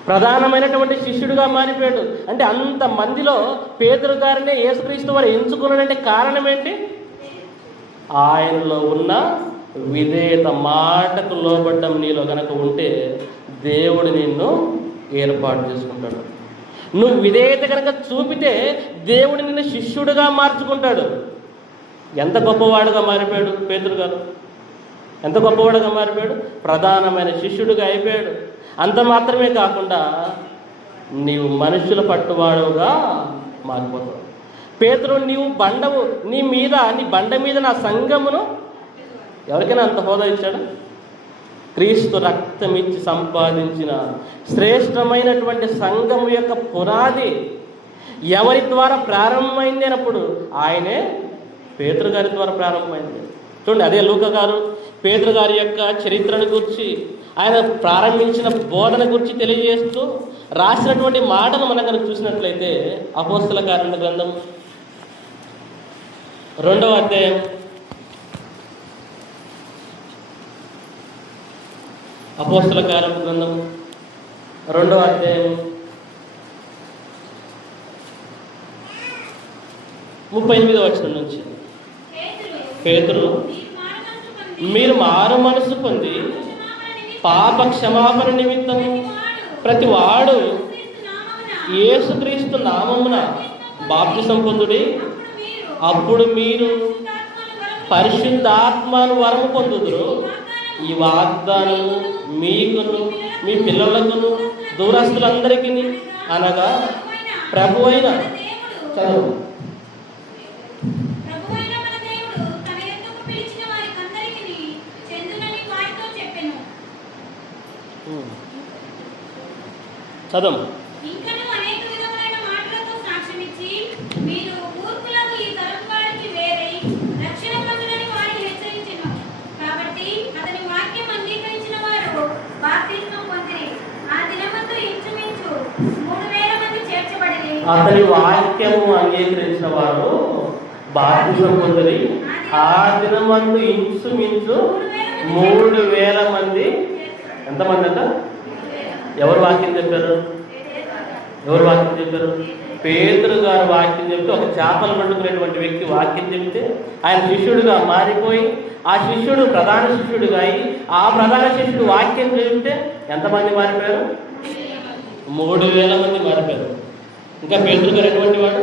ప్రధానమైనటువంటి శిష్యుడిగా మారిపోయాడు. అంటే అంతమందిలో పేతురు గారినే యేసుక్రీస్తు వారు ఎంచుకున్నాడంటే కారణం ఏంటి? ఆయనలో ఉన్న విధేయత, మాటకు లోబడ్డం నీలో కనుక ఉంటే దేవుడు నిన్ను ఏర్పాటు చేసుకుంటాడు. నువ్వు విధేయత కనుక చూపితే దేవుడు నిన్ను శిష్యుడిగా మార్చుకుంటాడు. ఎంత గొప్పవాడుగా మారిపోయాడు పేతురు గారు! ఎంత గొప్పవాడుగా మారిపోయాడు! ప్రధానమైన శిష్యుడిగా అయిపోయాడు. అంత మాత్రమే కాకుండా నీవు మనుషుల పట్టువాడుగా మారిపోతావు. పేతురు, నీవు బండవు, నీ బండ మీద నా సంఘమును ఎవరికైనా అంత హోదా ఇచ్చాడు? క్రీస్తు రక్తమిచ్చి సంపాదించిన శ్రేష్టమైనటువంటి సంఘము యొక్క పునాది ఎవరి ద్వారా ప్రారంభమైంది అన్నప్పుడు ఆయనే పేతురు గారి ద్వారా ప్రారంభమైంది. చూడండి, అదే లూకా గారు పేతురు గారి యొక్క చరిత్రను గురించి, ఆయన ప్రారంభించిన బోధన గురించి తెలియజేస్తూ రాసినటువంటి మాటను మనం కనుక చూసినట్లయితే అపోస్తల కార్యాల గ్రంథం 2వ అధ్యాయం అపోస్తల కార్యాల గ్రంథం 2వ అధ్యాయం 38వ వచనం నుంచి, పేతురు, మీరు మారు మనసు పొంది పాప క్షమాపణ నిమిత్తం ప్రతి వాడు యేసుక్రీస్తు నామమున బాప్తిసం పొందుడి, అప్పుడు మీరు పరిశుద్ధాత్మను వరము పొందుదురు. ఈ వాగ్దానము మీకును మీ పిల్లలకును దూరస్తులందరికీ, అనగా ప్రభువైన చదువు చదువు అతని వాక్యము అంగీకరించిన వారు బాప్తిసం పొందిరి. ఆ దినమందు ఇంచుమించు 3,000 మంది. ఎంతమంది అంట? ఎవరు వాక్యం చెప్పారు? పేతురు గారు వాక్యం చెప్తే, ఒక చేపలు పట్టుకునేటువంటి వ్యక్తి వాక్యం చెప్తే ఆయన శిష్యుడిగా మారిపోయి, ఆ శిష్యుడు ప్రధాన శిష్యుడిగా అయి, ఆ ప్రధాన శిష్యుడు వాక్యం చెప్తే ఎంతమంది మారిపోయారు? 3,000 మంది మారిపోయారు. ఇంకా పేతురు గారు ఎటువంటి వాడు?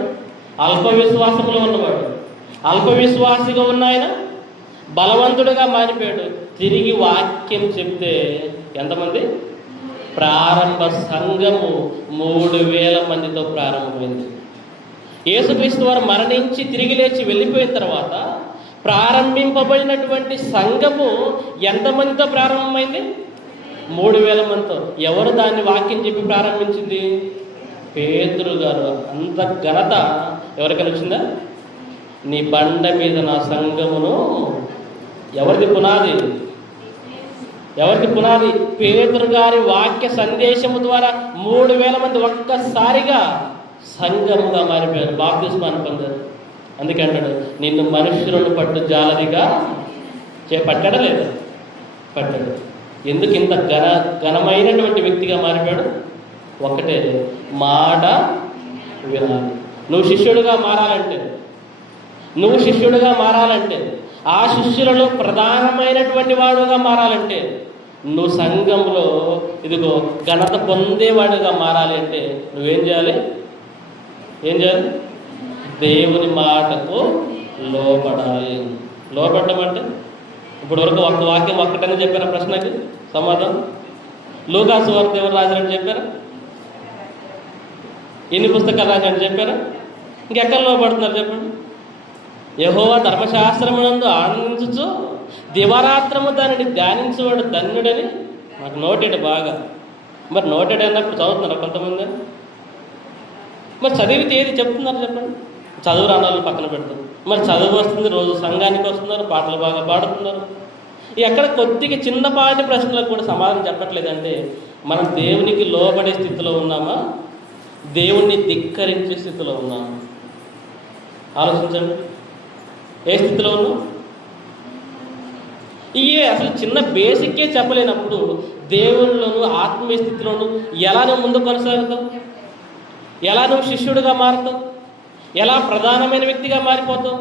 అల్ప విశ్వాసంలో ఉన్నవాడు. అల్ప విశ్వాసిగా ఉన్న ఆయన బలవంతుడిగా మారిపోయాడు. తిరిగి వాక్యం చెప్తే ఎంతమంది? ప్రారంభ సంఘము 3000 మందితో ప్రారంభమైంది. యేసుక్రీస్తు వారు మరణించి తిరిగి లేచి వెళ్ళిపోయిన తర్వాత ప్రారంభింపబడినటువంటి సంఘము ఎంతమందితో ప్రారంభమైంది? 3000 మందితో. ఎవరు దాన్ని వాక్యం చెప్పి ప్రారంభించింది? పేతురు గారు. అంత ఘనత ఎవరికైనా వచ్చిందా? నీ బండ మీద నా సంఘమును. ఎవరిది పునాది? ఎవరికి పునాది? పేతురు గారి వాక్య సందేశము ద్వారా 3000 మంది ఒక్కసారిగా సంఘముగా మారిపోయారు, బాప్తిస్మాన్ని పొందారు. అందుకే అంటాడు, నిన్ను మనుష్యులను పట్టు జాలరిగా పట్టాడా లేదా? పట్టాడు. ఎందుకు ఇంత ఘనమైనటువంటి వ్యక్తిగా మారిపోయాడు? ఒకటే, మాట వినాలి. నువ్వు శిష్యుడిగా మారాలంటే, ఆ శిష్యులలో ప్రధానమైనటువంటి వాడుగా మారాలంటే, నువ్వు సంఘంలో ఇదిగో ఘనత పొందేవాడుగా మారాలి అంటే నువ్వేం చేయాలి? దేవుని మాటకు లోపడాలి. లోపడడం అంటే ఇప్పుడు వరకు ఒక వాక్యం ఒక్కటనే చెప్పారా? ప్రశ్నకి సమాధానం. లూకా సువార్త ఎవరు రాజారని చెప్పారా? ఎన్ని పుస్తకాలు రాజని చెప్పారా? ఇంకెక్కడ లోపడుతున్నారు చెప్పండి? యెహోవా ధర్మశాస్త్రమునందు ఆనందించుచు దివారాత్రము దానిని ధ్యానించేవాడు ధన్యుడని నాకు నోటెడ్ బాగా. మరి నోటెడ్ అన్నప్పుడు చదువుతున్నారు కొంతమంది. మరి చదివితే ఏది చెప్తున్నారు చెప్పండి? చదువు రానాలు పక్కన పెడతారు. మరి చదువు వస్తుంది, రోజు సంఘానికి వస్తున్నారు, పాటలు బాగా పాడుతున్నారు. ఎక్కడ కొద్దిగా చిన్నపాటి ప్రశ్నలకు కూడా సమాధానం చెప్పట్లేదంటే మనం దేవునికి లోబడే స్థితిలో ఉన్నామా, దేవుణ్ణి ధిక్కరించే స్థితిలో ఉన్నామా? ఆలోచించండి. ఏ స్థితిలో ఉన్నాం? అసలు చిన్న బేసిక్కే చెప్పలేనప్పుడు దేవుళ్ళలోను ఆత్మీయ స్థితిలోను ఎలా నువ్వు ముందు కొనసాగుతావు? ఎలా నువ్వు శిష్యుడిగా మారుతావు? ఎలా ప్రధానమైన వ్యక్తిగా మారిపోతావు?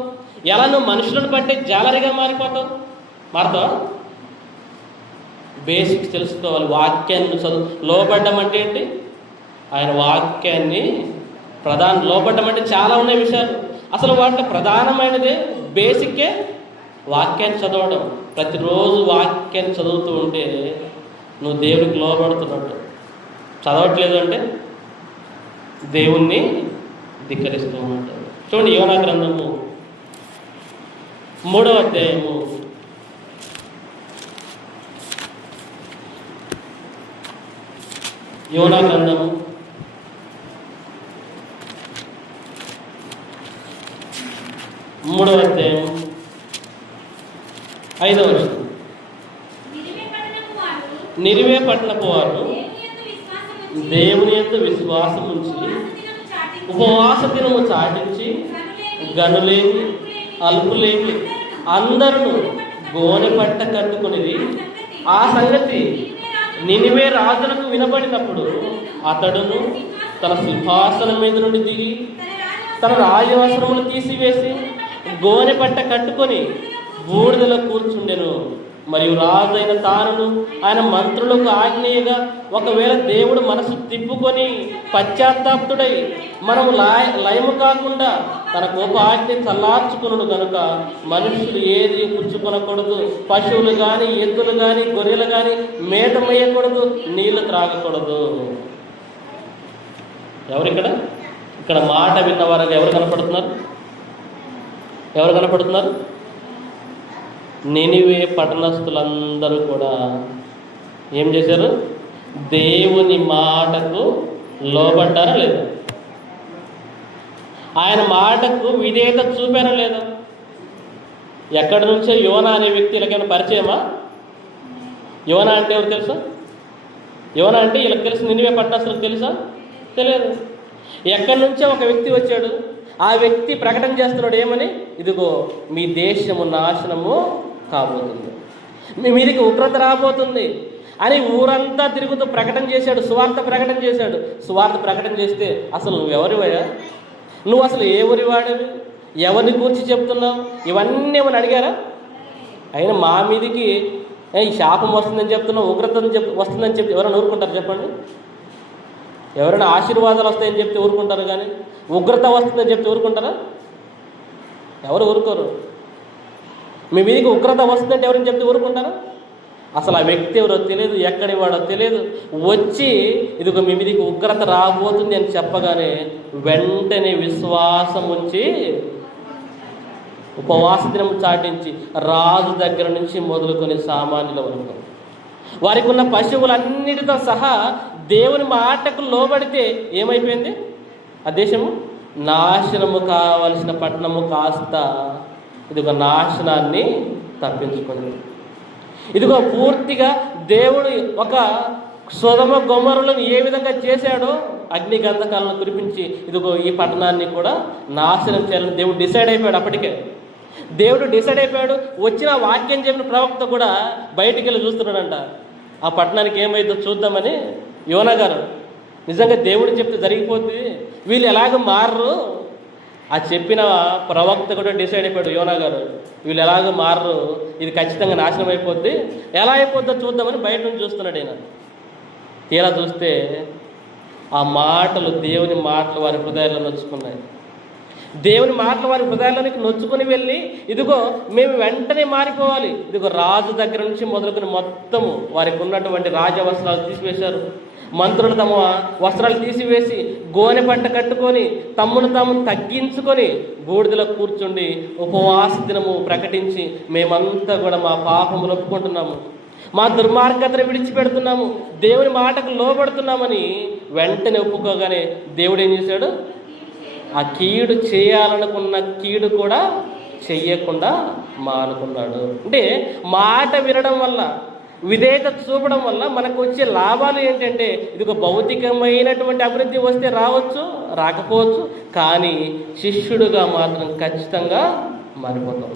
ఎలా నువ్వు మనుషులను పట్టే జాలరిగా మారుతావా? బేసిక్స్ తెలుసుకోవాలి. వాక్యాన్ని చదువు. లోబడ్డం అంటే ఏంటి? ఆయన వాక్యాన్ని లోబడ్డం అంటే చాలా ఉన్నాయి విషయాలు. అసలు వాటిలో ప్రధానమైనదే బేసిక్కే వాక్యాన్ని చదవడం. ప్రతిరోజు వాక్యాన్ని చదువుతూ ఉంటే నువ్వు దేవుడికి లోబడుతున్నట్టు. చదవట్లేదు అంటే దేవుణ్ణి ధిక్కరిస్తూ ఉంటాడు. చూడండి, యోనా గ్రంథము 3వ అధ్యాయము 3వ అధ్యాయం 5వ వచనం. నినివే పట్టణపు వారు దేవుని యందు విశ్వాసం ఉంచి ఉపవాస దినము చాటించి గనులేమి అల్పులేమి అందరూ గోనె పట్ట కట్టుకునేది. ఆ సంగతి నినివే రాజులకు వినబడినప్పుడు అతడును తన సింహాసనం మీద నుండి దిగి తన రాజవస్త్రములు తీసివేసి గోనె పట్ట కట్టుకొని బూడిదలో కూర్చుండెను. మరియు రాజైన తానును ఆయన మంత్రులకు ఆజ్ఞేయగా ఒకవేళ దేవుడు మనసు తిప్పుకొని పశ్చాత్తాప్తుడై మనము లయము కాకుండా తన కోప ఆజ్ఞ చల్లార్చుకును కనుక మనుషులు ఏది పుచ్చుకొనకూడదు, పశువులు కానీ ఎద్దులు కానీ గొర్రెలు కానీ మేత మేయకూడదు, నీళ్లు త్రాగకూడదు. ఇక్కడ మాట విన్నవారు ఎవరు కనపడుతున్నారు? నినివే పట్టణస్థులందరూ కూడా ఏం చేశారు? దేవుని మాటకు లోబడ్డారా లేదా? ఆయన మాటకు విధేయత చూపారా లేదా? ఎక్కడి నుంచో యోనా అనే వ్యక్తి వీళ్ళకైనా పరిచయమా? యోనా అంటే ఎవరు తెలుసా? యోనా అంటే వీళ్ళకి తెలుసు, నినివే పట్టణస్థులకు తెలుసా? తెలియదు. ఎక్కడి నుంచో ఒక వ్యక్తి వచ్చాడు. ఆ వ్యక్తి ప్రకటన చేస్తున్నాడు ఏమని? ఇదిగో మీ దేశము నాశనము కాబోతుంది, మీ మీదికి ఉగ్రత రాబోతుంది అని ఊరంతా తిరుగుతూ ప్రకటన చేశాడు. సువార్త ప్రకటన చేశాడు. సువార్త ప్రకటన చేస్తే అసలు నువ్వెవరివయ్యా? నువ్వు అసలు ఏ ఊరి వాడివి? ఎవరిని కూర్చి చెప్తున్నావు? ఇవన్నీ ఏమని అడిగారా? అయినా మా మీదికి ఈ శాపం వస్తుందని చెప్తున్నావు, ఉగ్రత వస్తుందని చెప్తే ఎవరైనా ఊరుకుంటారు చెప్పండి? ఎవరైనా ఆశీర్వాదాలు వస్తాయని చెప్తే ఊరుకుంటారు, కానీ ఉగ్రత వస్తుందని చెప్తే ఊరుకుంటారా? ఎవరు ఊరుకోరు. మీ మీదకి ఉగ్రత వస్తుందంటే ఎవరైనా చెప్తే ఊరుకుంటారా? అసలు ఆ వ్యక్తి ఎవరో తెలియదు, ఎక్కడి వాడో తెలియదు, వచ్చి ఇదిగో మీ మీదకి ఉగ్రత రాబోతుంది అని చెప్పగానే వెంటనే విశ్వాసం ఉంచి ఉపవాస దినం చాటించి రాజు దగ్గర నుంచి మొదలుకొని సామాన్యుల వరకు వారికి ఉన్న పశువులన్నిటితో సహా దేవుని మాటకు లోబడితే ఏమైపోయింది? ఆ దేశము నాశనము కావలసిన పట్టణము కాస్త ఇదిగో నాశనాన్ని తప్పించుకుంది. ఇదిగో పూర్తిగా దేవుడు ఒక సొదొమ గొమొరలను ఏ విధంగా చేశాడో అగ్ని గంధకాలను కురిపించి ఇదిగో ఈ పట్టణాన్ని కూడా నాశనం చేయాలని దేవుడు డిసైడ్ అయిపోయాడు. అప్పటికే దేవుడు డిసైడ్ అయిపోయాడు. వచ్చిన వాక్యం చెప్పిన ప్రవక్త కూడా బయటికి వెళ్ళి చూస్తున్నాడంట, ఆ పట్టణానికి ఏమైందో చూద్దామని. యోనా గారు, నిజంగా దేవుడు చెప్తే జరిగిపోతుంది, వీళ్ళు ఎలాగ మారరు. ఆ చెప్పిన ప్రవక్త కూడా డిసైడ్ అయిపోయాడు, యోనా గారు వీళ్ళు ఎలాగో మారరు, ఇది ఖచ్చితంగా నాశనం అయిపోద్ది, ఎలా అయిపోద్దో చూద్దామని బయట నుంచి చూస్తున్నాడు ఆయన. తీరా చూస్తే ఆ మాటలు, దేవుని మాటలు వారి హృదయాల్లో నొచ్చుకున్నాయి. దేవుని మాటలు వారి హృదయాల్లోనికి నొచ్చుకొని వెళ్ళి ఇదిగో మేము వెంటనే మారిపోవాలి. ఇదిగో రాజు దగ్గర నుంచి మొదలుకొని మొత్తము వారికి ఉన్నటువంటి రాజవస్త్రాలు తీసివేశారు. మంత్రులు తమ వస్త్రాలు తీసివేసి గోనె పట్ట కట్టుకొని తమ్మును తాము తగ్గించుకొని బూడిదలో కూర్చుండి ఉపవాస దినము ప్రకటించి మేమంతా కూడా మా పాపములు ఒప్పుకుంటున్నాము, మా దుర్మార్గతను విడిచిపెడుతున్నాము, దేవుని మాటకు లోబడుతున్నామని వెంటనే ఒప్పుకోగానే దేవుడు ఏం చేశాడు? ఆ కీడు చేయాలనుకున్న కీడు కూడా చెయ్యకుండా మానుకున్నాడు. అంటే మాట వినడం వల్ల, విధేయత చూపడం వల్ల మనకు వచ్చే లాభాలు ఏంటంటే ఇదిగో భౌతికమైనటువంటి అభివృద్ధి వస్తే రావచ్చు, రాకపోవచ్చు, కానీ శిష్యుడుగా మాత్రం ఖచ్చితంగా మారిపోతాం.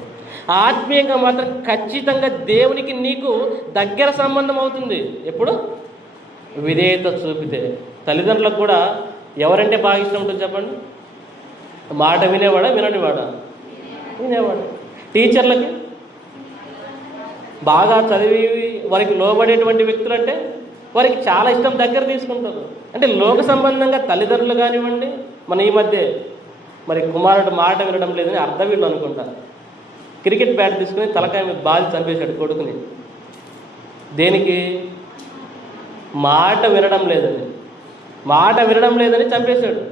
ఆత్మీయంగా మాత్రం ఖచ్చితంగా దేవునికి నీకు దగ్గర సంబంధం అవుతుంది. ఎప్పుడు? విధేయత చూపితే. తల్లిదండ్రులకు కూడా ఎవరంటే బాగా ఇష్టం ఉంటుంది చెప్పండి? మాట వినేవాడా, విననివాడా? వినేవాడు. టీచర్లకి బాగా చదివి వారికి లోబడేటువంటి వ్యక్తులు అంటే వారికి చాలా ఇష్టం, దగ్గర తీసుకుంటారు. అంటే లోక సంబంధంగా తల్లిదండ్రులు కానివ్వండి, మన ఈ మధ్య మరి కుమారుడు మాట వినడం లేదని అర్థం వీళ్ళు అనుకుంటారు. క్రికెట్ బ్యాట్ తీసుకుని తలకాయ మీద బాల్ చంపేశాడు కొడుకుని. దేనికి? మాట వినడం లేదని, మాట వినడం లేదని చంపేశాడు.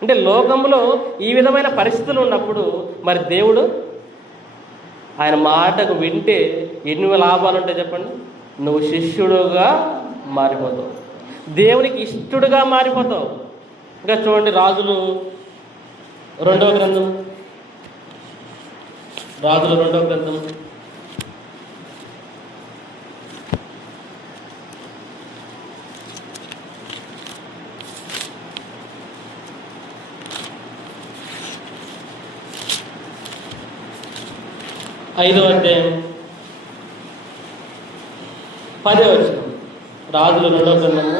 అంటే లోకంలో ఈ విధమైన పరిస్థితులు ఉన్నప్పుడు మరి దేవుడు ఆయన మాటకు వింటే ఎన్ని లాభాలు ఉంటాయి చెప్పండి? నువ్వు శిష్యుడుగా మారిపోతావు, దేవునికి ఇష్టడుగా మారిపోతావు. ఇంకా చూడండి, రాజులు 2వ గ్రంథం, రాజులు 2వ గ్రంథం 5వ అధ్యాయం 10వ వచనం. రాజులు 2వ గ్రంథము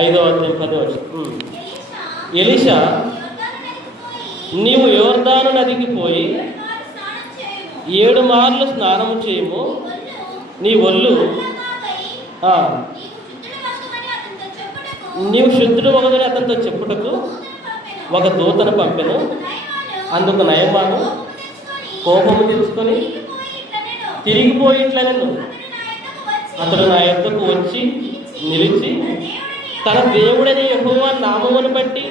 5వ అధ్యాయం 10వ వచనం. ఎలీషా, నీవు యోర్దాను నదికి పోయి 7 మార్లు స్నానము చేయము, నీ ఒళ్ళు నీవు శుద్ధుడు ఒకదని అతనితో చెప్పుటకు ఒక దూతను పంపెను. అందుకు నయమాను కోపము తెచ్చుకొని తిరిగిపోయి ఇట్లా నేను అతడు నా యొద్దకు వచ్చి నిలిచి తన దేవుడని యెహోవా నామమును బట్టి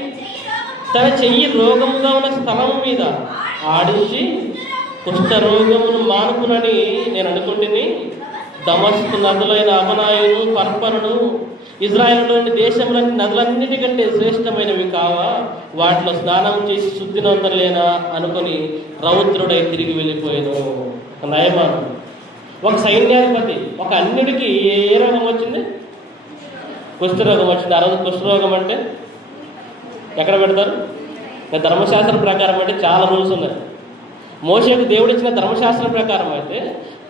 తన చెయ్యి రోగముగా ఉన్న స్థలము మీద ఆడించి కుష్ఠరోగమును మానుకునని నేను అనుకుంటుని. దమస్కు నదులైన అమనాయును, పర్పరును, ఇజ్రాయేలులోని దేశంలోని నదులన్నిటికంటే శ్రేష్టమైనవి కావా? వాటిలో స్నానం చేసి శుద్ధి నొందలేనా అనుకుని రౌద్రుడై తిరిగి వెళ్ళిపోయాను. ఒక నయమాను, ఒక సైన్యాధిపతి, ఒక అన్యుడికి ఏ రోగం వచ్చింది? కుష్ఠరోగం వచ్చింది. ఆ రోజు కుష్ఠరోగం అంటే ఎక్కడ పెడతారు? ధర్మశాస్త్రం ప్రకారం అంటే చాలా రూల్స్ ఉన్నాయి. మోషేకు దేవుడు ఇచ్చిన ధర్మశాస్త్రం ప్రకారం అయితే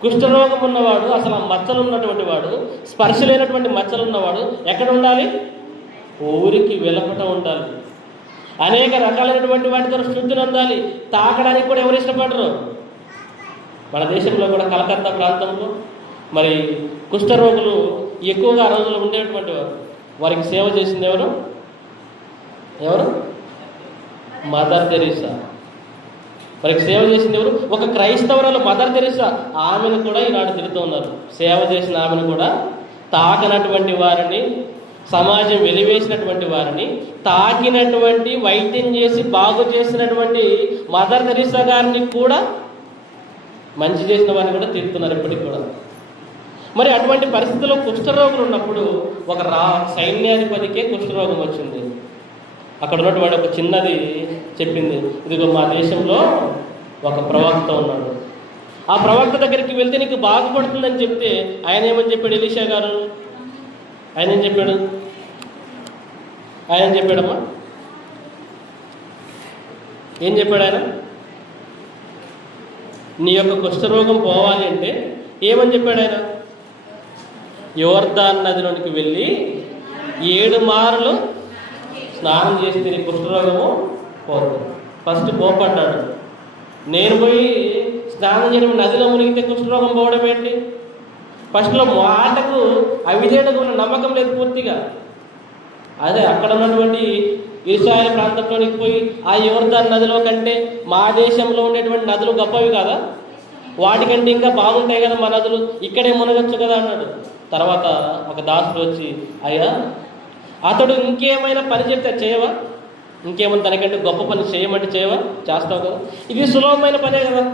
కుష్ఠరోగం ఉన్నవాడు, అసలు మచ్చలు ఉన్నటువంటి వాడు, స్పర్శ లేనటువంటి మచ్చలు ఉన్నవాడు ఎక్కడ ఉండాలి? ఊరికి వెలపట ఉండాలి. అనేక రకాలైనటువంటి వాటితో శుద్ధి నొందాలి. తాకడానికి కూడా ఎవరు ఇష్టపడరు. మన దేశంలో కూడా కలకత్తా ప్రాంతంలో మరి కుష్ఠరోగులు ఎక్కువగా ఆ రోజుల్లో ఉండేటువంటి వారు. వారికి సేవ చేసింది ఎవరు? Mother Teresa. వారికి సేవ చేసింది ఎవరు? ఒక క్రైస్తవురాలు మదర్ తెరెసా, ఆమెను కూడా ఈనాడు తిడుతూ ఉన్నారు. సేవ చేసిన ఆమెను కూడా, తాకనటువంటి వారిని, సమాజం వెలివేసినటువంటి వారిని, తాకినటువంటి వైద్యం చేసి బాగు చేసినటువంటి మదర్ తెరెసా గారిని కూడా, మంచి చేసిన వారిని కూడా తిడుతున్నారు ఇప్పటికి కూడా. మరి అటువంటి పరిస్థితుల్లో కుష్ఠరోగులు ఉన్నప్పుడు ఒక సైన్యాధిపతికే కుష్ఠరోగం వచ్చింది. అక్కడ ఉన్నటువంటి ఒక చిన్నది చెప్పింది, ఇదిగో మా దేశంలో ఒక ప్రవక్త ఉన్నాడు, ఆ ప్రవక్త దగ్గరికి వెళ్తే నీకు బాగుపడుతుందని చెప్తే ఆయన ఏమని చెప్పాడు? ఎలీషా గారు ఆయన ఏం చెప్పాడు? ఆయన చెప్పాడమ్మా, ఏం చెప్పాడు ఆయన? నీ యొక్క కుష్ఠరోగం పోవాలి అంటే ఏమని చెప్పాడు ఆయన? యోర్దాను నదిలోనికి వెళ్ళి 7 మార్లు స్నానం చేస్తే నీ కుష్ఠరోగము పోతుంది. ఫస్ట్ పోపడ్డాడు. నేను పోయి స్నానం చేయడం, నదిలో మునిగితే కుష్ఠరోగం పోవడం ఏంటి? ఫస్ట్లో మాటకు అవిధేయతకు ఉన్న నమ్మకం లేదు పూర్తిగా. అదే అక్కడ ఉన్నటువంటి ఇశ్రాయేలు ప్రాంతంలోనికి పోయి ఆ యోర్దాను నదిలో కంటే మా దేశంలో ఉండేటువంటి నదులు గొప్పవి కదా, వాటికంటే ఇంకా బాగుంటాయి కదా మా నదులు, ఇక్కడే మునగచ్చు కదా అన్నాడు. తర్వాత ఒక దాసుడు వచ్చి, అయ్యా అతడు ఇంకేమైనా పని చెప్తే చేయవా? ఇంకేమైనా తనకంటే గొప్ప పని చేయమంటే చేయవా? చేస్తావు కదా, ఇది సులభమైన పనే కదా,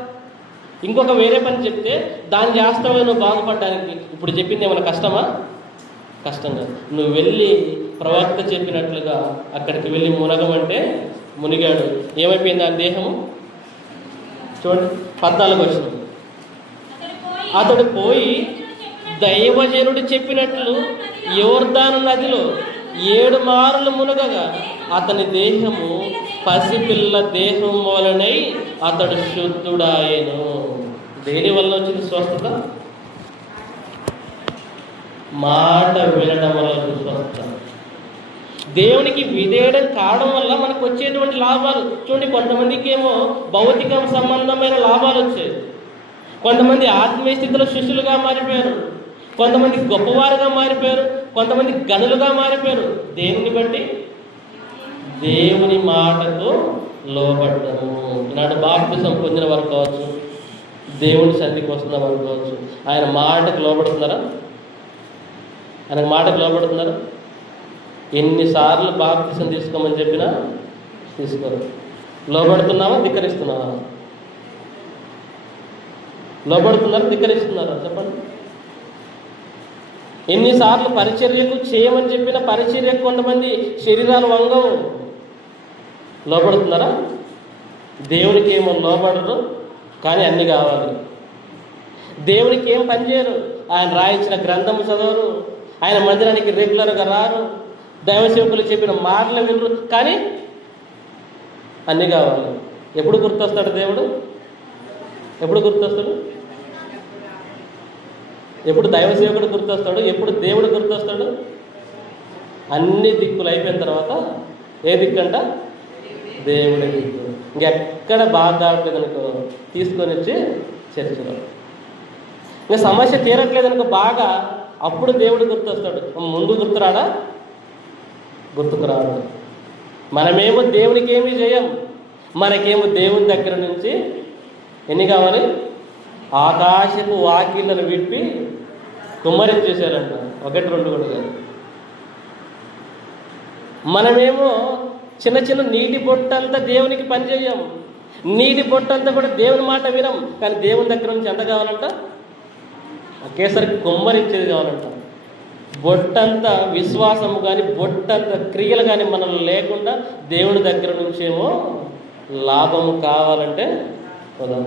ఇంకొక వేరే పని చెప్తే దాన్ని చేస్తావు కదా నువ్వు బాగుపడడానికి. ఇప్పుడు చెప్పింది ఏమైనా కష్టమా? కష్టం కాదు. నువ్వు వెళ్ళి ప్రవక్త చెప్పినట్లుగా అక్కడికి వెళ్ళి మునగమంటే మునిగాడు. ఏమైపోయింది ఆ దేహము? చూడండి 14 వచ్చిన, అతడు పోయి దైవజనుడు చెప్పినట్లు యోర్దాను నదిలో 7 మార్లు మునగగా అతని దేహము పసిపిల్ల దేహం వలనై అతడు శుద్ధుడాయను. దేని వల్ల వచ్చింది స్వస్థత? మాట వినడం వల్ల స్వస్థత. దేవునికి విధేయడం కావడం వల్ల మనకు వచ్చేటువంటి లాభాలు చూడండి. కొంతమందికి ఏమో భౌతిక సంబంధమైన లాభాలు వచ్చాయి, కొంతమంది ఆత్మీయ స్థితిలో శిష్యులుగా మారిపోయారు, కొంతమంది గొప్పవారుగా మారిపోయారు, కొంతమంది గనులుగా మారిపోయారు. దేనిని బట్టి? దేవుని మాటకు లోబడ్డము. ఈనాడు బాప్తిసం పొందిన వారు కావచ్చు, దేవుని సన్నిధికి వస్తున్న వారు కావచ్చు, ఆయన మాటకు లోబడుతున్నారా? ఆయన మాటకు లోబడుతున్నారా? ఎన్నిసార్లు బాప్తిసం తీసుకోమని చెప్పినా తీసుకోరు. లోబడుతున్నావా? ధిక్కరిస్తున్నావా? లోబడుతున్నారా? ధిక్కరిస్తున్నారా? చెప్పండి. ఎన్నిసార్లు పరిచర్యకు చేయమని చెప్పిన పరిచర్యకు కొంతమంది శరీరాలు వంగవు. లోబడుతున్నారా? దేవునికి ఏమో లోబడరు, కానీ అన్నీ కావాలి. దేవునికి ఏం పని చేయరు, ఆయన రాయించిన గ్రంథం చదవరు, ఆయన మందిరానికి రెగ్యులర్గా రారు, దైవసేవకులు చెప్పిన మాటలు వినరు, కానీ అన్నీ కావాలి. ఎప్పుడు గుర్తొస్తాడు దేవుడు? ఎప్పుడు గుర్తొస్తాడు? ఎప్పుడు దైవసేవకుడు గుర్తొస్తాడు? ఎప్పుడు దేవుడు గుర్తొస్తాడు? అన్ని దిక్కులు అయిపోయిన తర్వాత ఏ దిక్కంట? దేవుడి దిక్కు. ఇంకెక్కడ బాధ కావట్లేదు అనుకో, తీసుకొని వచ్చి చర్చలో. ఇంకా సమస్య తీరట్లేదు అనుకో బాగా, అప్పుడు దేవుడు గుర్తొస్తాడు. ముందు గుర్తురాడా? గుర్తుకు రాడు. మనమేమో దేవునికి ఏమీ చేయం, మనకేమో దేవుని దగ్గర నుంచి ఎన్ని కావాలి? ఆకాశపు వాకిళ్ళను విప్పి కుమ్మరించేశారంట. 1, 2 కూడా కాదు. మనమేమో చిన్న చిన్న నీటి బొట్టంతా దేవునికి పనిచేయం, నీటి బొట్టంతా కూడా దేవుని మాట వినం, కానీ దేవుని దగ్గర నుంచి ఎంత కావాలంట? ఒకేసారి కుమ్మరించేది కావాలంట. బొట్టంతా విశ్వాసము కానీ బొట్టంత క్రియలు కానీ మనలో లేకుండా దేవుని దగ్గర నుంచేమో లాభము కావాలంటే కదా,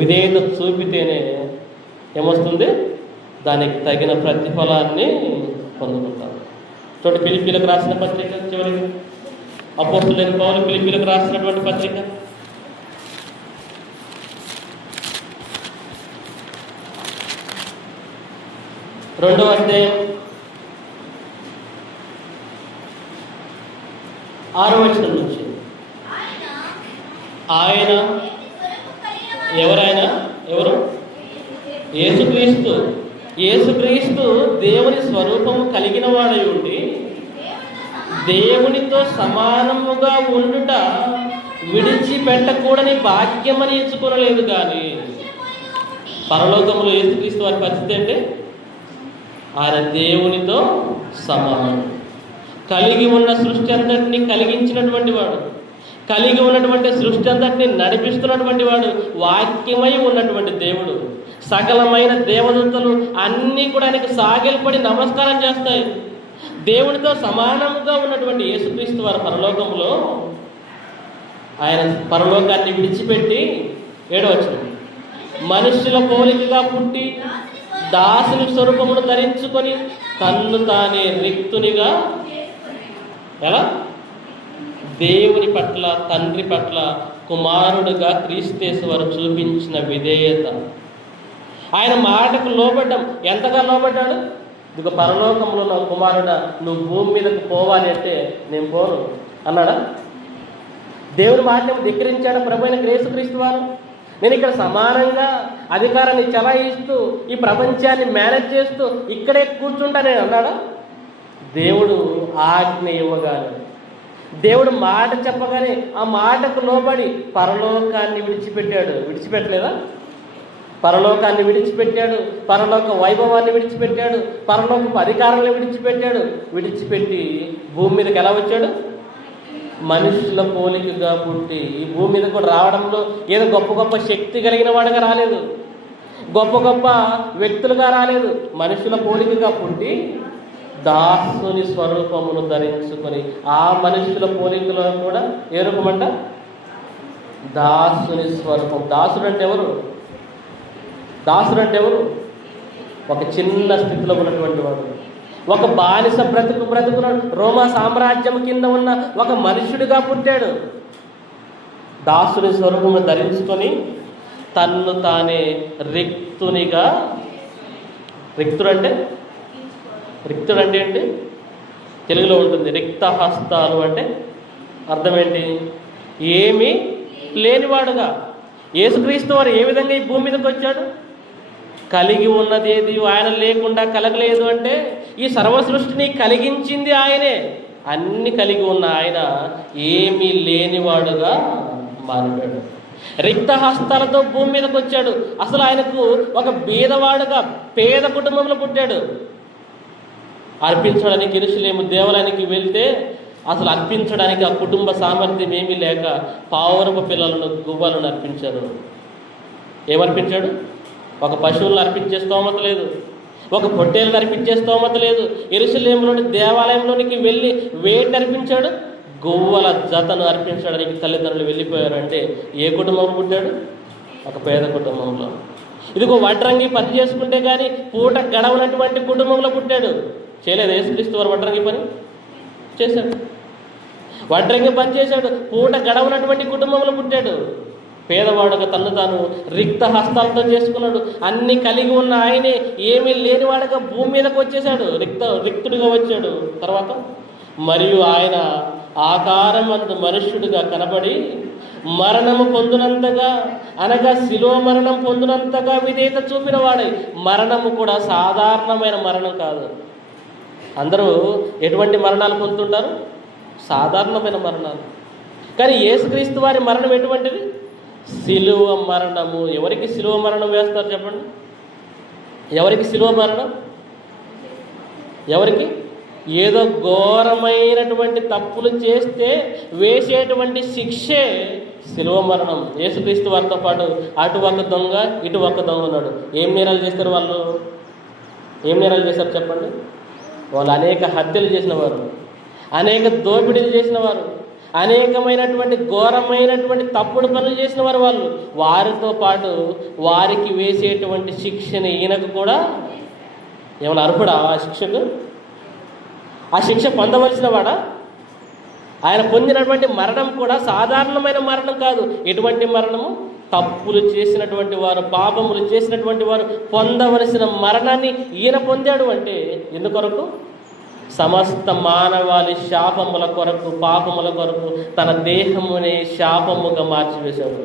విధేయత చూపితేనే ఏమొస్తుంది? దానికి తగిన ప్రతిఫలాన్ని పొందుకుంటాం. చూడండి, ఫిలిప్పీలకు రాసిన పత్రిక చివరికి అపోస్తలుడైన పౌలు ఫిలిప్పీలకు రాసినటువంటి పత్రిక 2వ అధ్యాయం 6వ వచనం నుంచి, ఆయన ఎవరైనా ఎవరు? యేసుక్రీస్తు. యేసుక్రీస్తు దేవుని స్వరూపము కలిగిన వాడై ఉండి దేవునితో సమానముగా ఉండుట విడిచిపెట్టకూడని భాగ్యమని ఎంచుకోలేదు. కానీ పరలోకంలో యేసుక్రీస్తు వారి పరిస్థితి అంటే ఆయన దేవునితో సమానం. కలిగి ఉన్న సృష్టి అంతటిని కలిగించినటువంటి వాడు, కలిగి ఉన్నటువంటి సృష్టి అంతటిని నడిపిస్తున్నటువంటి వాడు, వాక్యమై ఉన్నటువంటి దేవుడు. సకలమైన దేవదూతలు అన్నీ కూడా ఆయనకు సాగిలపడి నమస్కారం చేస్తాయి. దేవునితో సమానంగా ఉన్నటువంటి యేసుక్రీస్తు వారి పరలోకంలో ఆయన పరలోకాన్ని విడిచిపెట్టి 7వ వచనం, మనుష్యుల పోలికగా పుట్టి దాసుని స్వరూపమును ధరించుకొని తన్ను తానే రిక్తునిగా, ఎలా దేవుని పట్ల, తండ్రి పట్ల కుమారుడుగా క్రీస్తు వారు చూపించిన విధేయత, ఆయన మాటకు లోబడ్డం. ఎంతగా లోబడ్డాడు? ఇదిగో పరలోకంలో నా కుమారుడా, నువ్వు భూమి మీదకు పోవాలి అంటే నేను పోను అన్నాడా? దేవుని మాటను ధిక్కరించాడు ప్రభు అయిన యేసుక్రీస్తు వారు. నేను ఇక్కడ సమానంగా అధికారాన్ని చెలాయిస్తూ ఈ ప్రపంచాన్ని మేనేజ్ చేస్తూ ఇక్కడే కూర్చుంటా నేను అన్నాడా? దేవుడు ఆజ్ఞ ఇవ్వగానే, దేవుడు మాట చెప్పగానే ఆ మాటకు లోబడి పరలోకాన్ని విడిచిపెట్టాడు. విడిచిపెట్టలేదా? పరలోకాన్ని విడిచిపెట్టాడు, పరలోక వైభవాన్ని విడిచిపెట్టాడు, పరలోకపు అధికారాన్ని విడిచిపెట్టాడు. విడిచిపెట్టి భూమి మీదకి ఎలా వచ్చాడు? మనుషుల పోలికగా పుట్టి ఈ భూమి మీద కూడా రావడంలో ఏదో గొప్ప గొప్ప శక్తి కలిగిన వాడుగా రాలేదు, గొప్ప గొప్ప వ్యక్తులుగా రాలేదు. మనుషుల పోలికగా పుట్టి దాసుని స్వరూపమును ధరించుకొని, ఆ మనుషుల పోలికలో కూడా ఏ రూపమంట? దాసుని స్వరూపం. దాసుడు అంటే ఎవరు? దాసుడు అంటే ఎవరు? ఒక చిన్న స్థితిలో ఉన్నటువంటి వాడు, ఒక బానిస బ్రతుకున్నాడు. రోమా సామ్రాజ్యం కింద ఉన్న ఒక మనుష్యుడిగా పుట్టాడు. దాసుని స్వరూపము ధరించుకొని తన్ను తానే రిక్తునిగా. రిక్తుడు అంటే ఏంటి? తెలుగులో ఉంటుంది రిక్త హస్తాలు అంటే అర్థం ఏంటి? ఏమీ లేనివాడుగా. యేసుక్రీస్తు వారు ఏ విధంగా ఈ భూమి మీదకి వచ్చాడు? కలిగి ఉన్నది ఏది ఆయన లేకుండా కలగలేదు. అంటే ఈ సర్వ సృష్టిని కలిగించింది ఆయనే. అన్ని కలిగి ఉన్న ఆయన ఏమీ లేనివాడుగా మారినాడు. రిక్త హస్తాలతో భూమి మీదకి వచ్చాడు. అసలు ఆయనకు ఒక బీదవాడుగా పేద కుటుంబంలో పుట్టాడు. అర్పించడానికి యెరూషలేము దేవాలయానికి వెళ్తే అసలు అర్పించడానికి ఆ కుటుంబ సామర్థ్యం ఏమీ లేక పావురపు పిల్లలను, గువ్వలను అర్పించారు. ఏమర్పించాడు? ఒక పశువులను అర్పించే స్తోమత లేదు, ఒక పొట్టేలను అర్పించే స్తోమత లేదు. యెరూషలేములోని దేవాలయంలోనికి వెళ్ళి వేటిని అర్పించాడు? గువ్వల జతను అర్పించడానికి తల్లిదండ్రులు వెళ్ళిపోయారు. అంటే ఏ కుటుంబంలో పుట్టాడు? ఒక పేద కుటుంబంలో. ఇదిగో వడ్రంగి పని చేసుకుంటే కానీ పూట గడవనటువంటి కుటుంబంలో పుట్టాడు. చేయలేదు యేసుక్రీస్తు వారు వడ్రంగి పని? చేశాడు. వడ్రంగి పని చేశాడు, పూట గడవనటువంటి కుటుంబంలో పుట్టాడు. పేదవాడుగా తను తాను రిక్త హస్తాలతో చేసుకున్నాడు. అన్ని కలిగి ఉన్న ఆయనే ఏమీ లేనివాడుగా భూమి మీదకి వచ్చేసాడు. రిక్తుడిగా వచ్చాడు. తర్వాత మరియు ఆయన ఆకారమందు మనుష్యుడిగా కనబడి మరణము పొందినంతగా, అనగా శిలువ మరణం పొందినంతగా విధేయత చూపిన వాడై. మరణము కూడా సాధారణమైన మరణం కాదు. అందరూ ఎటువంటి మరణాలు పొందుతుంటారు? సాధారణమైన మరణాలు. కానీ యేసుక్రీస్తు వారి మరణం ఎటువంటిది? శిలువ మరణము. ఎవరికి శిలువ మరణం వేస్తారు చెప్పండి? ఎవరికి శిలువ మరణం? ఎవరికి? ఏదో ఘోరమైనటువంటి తప్పులు చేస్తే వేసేటువంటి శిక్షే శిలువ మరణం. యేసుక్రీస్తు వారితో పాటు అటు ఒక దొంగ, ఇటు ఒక దొంగ ఉన్నాడు. ఏం నేరాలు చేస్తారు వాళ్ళు? ఏం నేరాలు చేస్తారు చెప్పండి? వాళ్ళు అనేక హత్యలు చేసిన వారు, అనేక దోపిడీలు చేసిన వారు, అనేకమైనటువంటి ఘోరమైనటువంటి తప్పుడు పనులు చేసిన వారు. వాళ్ళు వారితో పాటు వారికి వేసేటువంటి శిక్షని ఈయనకు కూడా ఏమైనా అర్హుడా? ఆ శిక్షకు ఆ శిక్ష పొందవలసిన వాడా? ఆయన పొందినటువంటి మరణం కూడా సాధారణమైన మరణం కాదు. ఎటువంటి మరణము? తప్పులు చేసినటువంటి వారు, పాపములు చేసినటువంటి వారు పొందవలసిన మరణాన్ని ఈయన పొందాడు. అంటే ఎందుకొరకు? సమస్త మానవాళి శాపముల కొరకు, పాపముల కొరకు తన దేహమునే శాపముగా మార్చివేశాడు.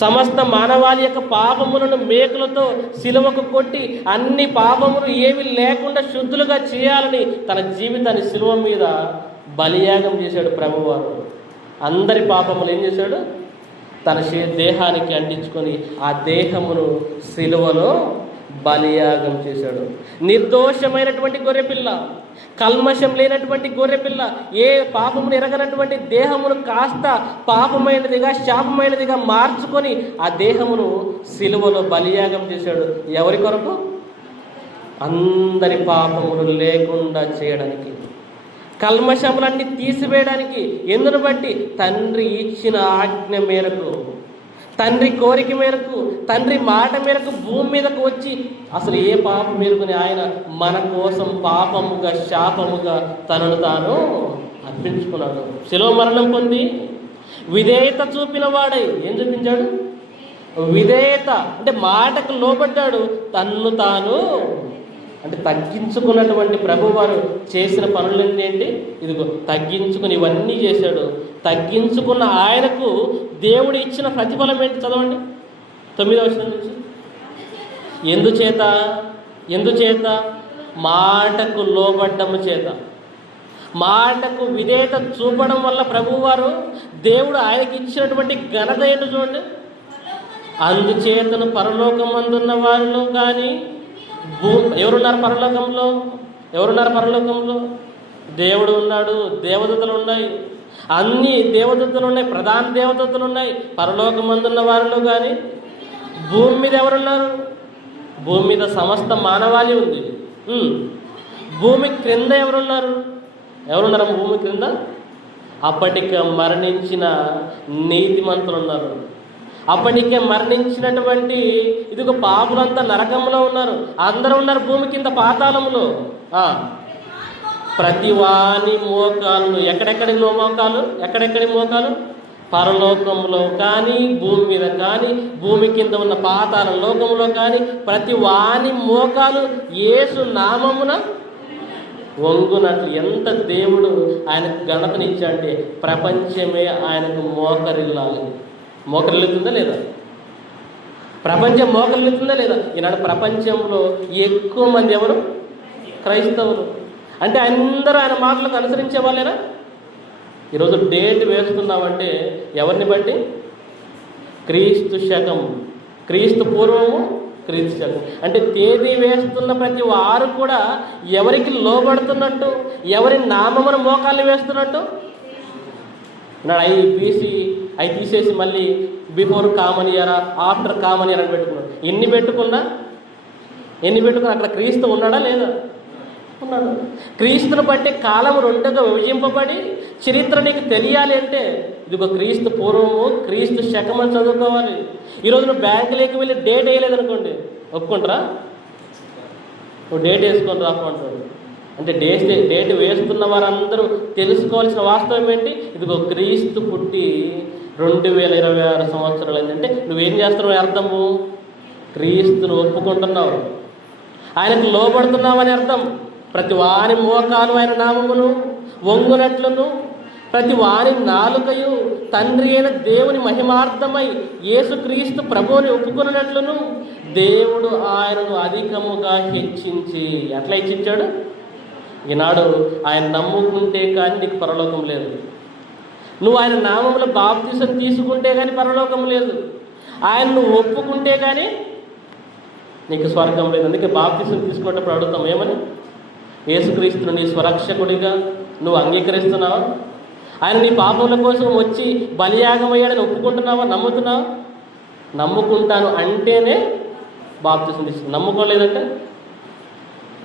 సమస్త మానవాళి యొక్క పాపములను మేకులతో సిలువకు కొట్టి అన్ని పాపములు ఏమీ లేకుండా శుద్ధులుగా చేయాలని తన జీవితాన్ని సిలువ మీద బలియాగం చేశాడు ప్రభువారు. అందరి పాపములు ఏం చేశాడు? తన దేహానికి అంటించుకొని ఆ దేహమును సిలువలో బలియాగం చేశాడు. నిర్దోషమైనటువంటి గొర్రెపిల్ల, కల్మషం లేనటువంటి గొర్రెపిల్ల, ఏ పాపమును ఎరగనటువంటి దేహమును కాస్త పాపమైనదిగా శాపమైనదిగా మార్చుకొని ఆ దేహమును సిలువలో బలియాగం చేశాడు. ఎవరి కొరకు? అందరి పాపములు లేకుండా చేయడానికి, కల్మషములన్నీ తీసివేయడానికి. ఎందును బట్టి? తండ్రి ఇచ్చిన ఆజ్ఞ మేరకు, తండ్రి కోరిక మేరకు, తండ్రి మాట మేరకు భూమి మీదకు వచ్చి అసలు ఏ పాపం మేరుకుని ఆయన మన కోసం పాపముగా శాపముగా తనను తాను అర్పించుకున్నాడు. శిలువ మరణం పొంది విధేయత చూపిన వాడై ఏం చూపించాడు? విధేయత అంటే మాటకు లోబడ్డాడు. తన్ను తాను అంటే తగ్గించుకున్నటువంటి ప్రభువారు చేసిన పనులన్నీ ఏంటి? ఇదిగో తగ్గించుకుని ఇవన్నీ చేశాడు. తగ్గించుకున్న ఆయనకు దేవుడు ఇచ్చిన ప్రతిఫలం ఏంటి? చదవండి 9వ వచనం నుంచి. ఎందుచేత మాటకు లోబడ్డము చేత, మాటకు విధేయత చూపడం వల్ల ప్రభువారు దేవుడు ఆయనకి ఇచ్చినటువంటి ఘనత ఏంటో చూడండి. అందుచేతను పరలోకమందున్న వారిలో కానీ ఎవరున్నారు పరలోకంలో? దేవుడు ఉన్నాడు, దేవదూతలు ఉన్నాయి, అన్ని దేవదూతలు ఉన్నాయి, ప్రధాన దేవదూతలు ఉన్నాయి. పరలోకమందున్న వారిలో కానీ భూమి మీద ఎవరున్నారు? భూమి మీద సమస్త మానవాళి ఉంది. భూమి క్రింద ఎవరున్నారు? భూమి క్రింద అప్పటికి మరణించిన నీతిమంతులు ఉన్నారు. అప్పటికే మరణించినటువంటి ఇదిగో పాపులంతా నరకంలో ఉన్నారు. అందరూ ఉన్నారు భూమి కింద పాతాళములో. ప్రతి వాని మోకాలు ఎక్కడెక్కడి మోకాలు? పరలోకంలో కానీ, భూమి మీద కానీ, భూమి కింద ఉన్న పాతాళ లోకంలో కానీ ప్రతి వాని మోకాలు యేసు నామమున వంగునట్లు. ఎంత దేవుడు ఆయనకు ఘనతనిచ్చాడంటే ప్రపంచమే ఆయనకు మోకరిల్లాలి. మోకరిల్లుతుందా లేదా? ప్రపంచం మోకరిల్లుతుందా లేదా? ఈనాడు ప్రపంచంలో ఎక్కువ మంది ఎవరు? క్రైస్తవులు. అంటే అందరూ ఆయన మాటలకు అనుసరించే వాళ్ళేనా? ఈరోజు డేట్ వేస్తున్నామంటే ఎవరిని బట్టి? క్రీస్తు శకం, క్రీస్తు పూర్వము, క్రీస్తు శకం. అంటే తేదీ వేస్తున్న ప్రతి వారు కూడా ఎవరికి లోబడుతున్నట్టు, ఎవరి నామమున మోకాళ్ళు వేస్తున్నట్టు? అవి తీసేసి మళ్ళీ బిఫోర్ కామన్ ఇయరా, ఆఫ్టర్ కామన్ ఇయర్ అని పెట్టుకున్నాడు. ఎన్ని పెట్టుకున్నా అక్కడ క్రీస్తు ఉన్నాడా లేదా? ఉన్నాడు. క్రీస్తుని బట్టి కాలం రెండుగా విభజింపబడి చరిత్ర నీకు తెలియాలి అంటే ఇదిగో క్రీస్తు పూర్వము, క్రీస్తు శకం అని చదువుకోవాలి. ఈరోజు నువ్వు బ్యాంకులోకి వెళ్ళి డేట్ వేయలేదనుకోండి, ఒప్పుకుంటారా? నువ్వు డేట్ వేసుకొని రాకుంటాడు. అంటే డేట్ వేస్తున్న వారందరూ తెలుసుకోవాల్సిన వాస్తవం ఏంటి? ఇదిగో క్రీస్తు పుట్టి 2026 సంవత్సరాలు అయిందంటే నువ్వేం చేస్తున్నావు అర్థము? క్రీస్తును ఒప్పుకుంటున్నావు, ఆయనకు లోబడుతున్నావని అర్థం. ప్రతి వాని మోకాలు ఆయన నామమును వంగునట్లును, ప్రతి వాని నాలుకయు తండ్రి అయిన దేవుని మహిమార్థమై యేసుక్రీస్తు ప్రభువుని ఒప్పుకున్నట్లును దేవుడు ఆయనను అధికముగా హెచ్చించి. ఎట్లా హెచ్చించాడు? ఈనాడు ఆయన నమ్ముకుంటే కానీ నీకు పరలోకం లేదు. నువ్వు ఆయన నామములో బాప్తిసం తీసుకుంటే కానీ పరలోకం లేదు. ఆయన నువ్వు ఒప్పుకుంటే కానీ నీకు స్వర్గం లేదు. అందుకే బాప్తిసం తీసుకునేటప్పుడు అడుగుతాం ఏమని? యేసుక్రీస్తును నీ స్వరక్షకుడిగా నువ్వు అంగీకరిస్తున్నావా? ఆయన నీ పాపముల కోసం వచ్చి బలియాగమయ్యాడని ఒప్పుకుంటున్నావా? నమ్ముతున్నావా? నమ్ముకుంటాను అంటేనే బాప్తిసం తీసుకుంటాను. నమ్ముకోలేదంటే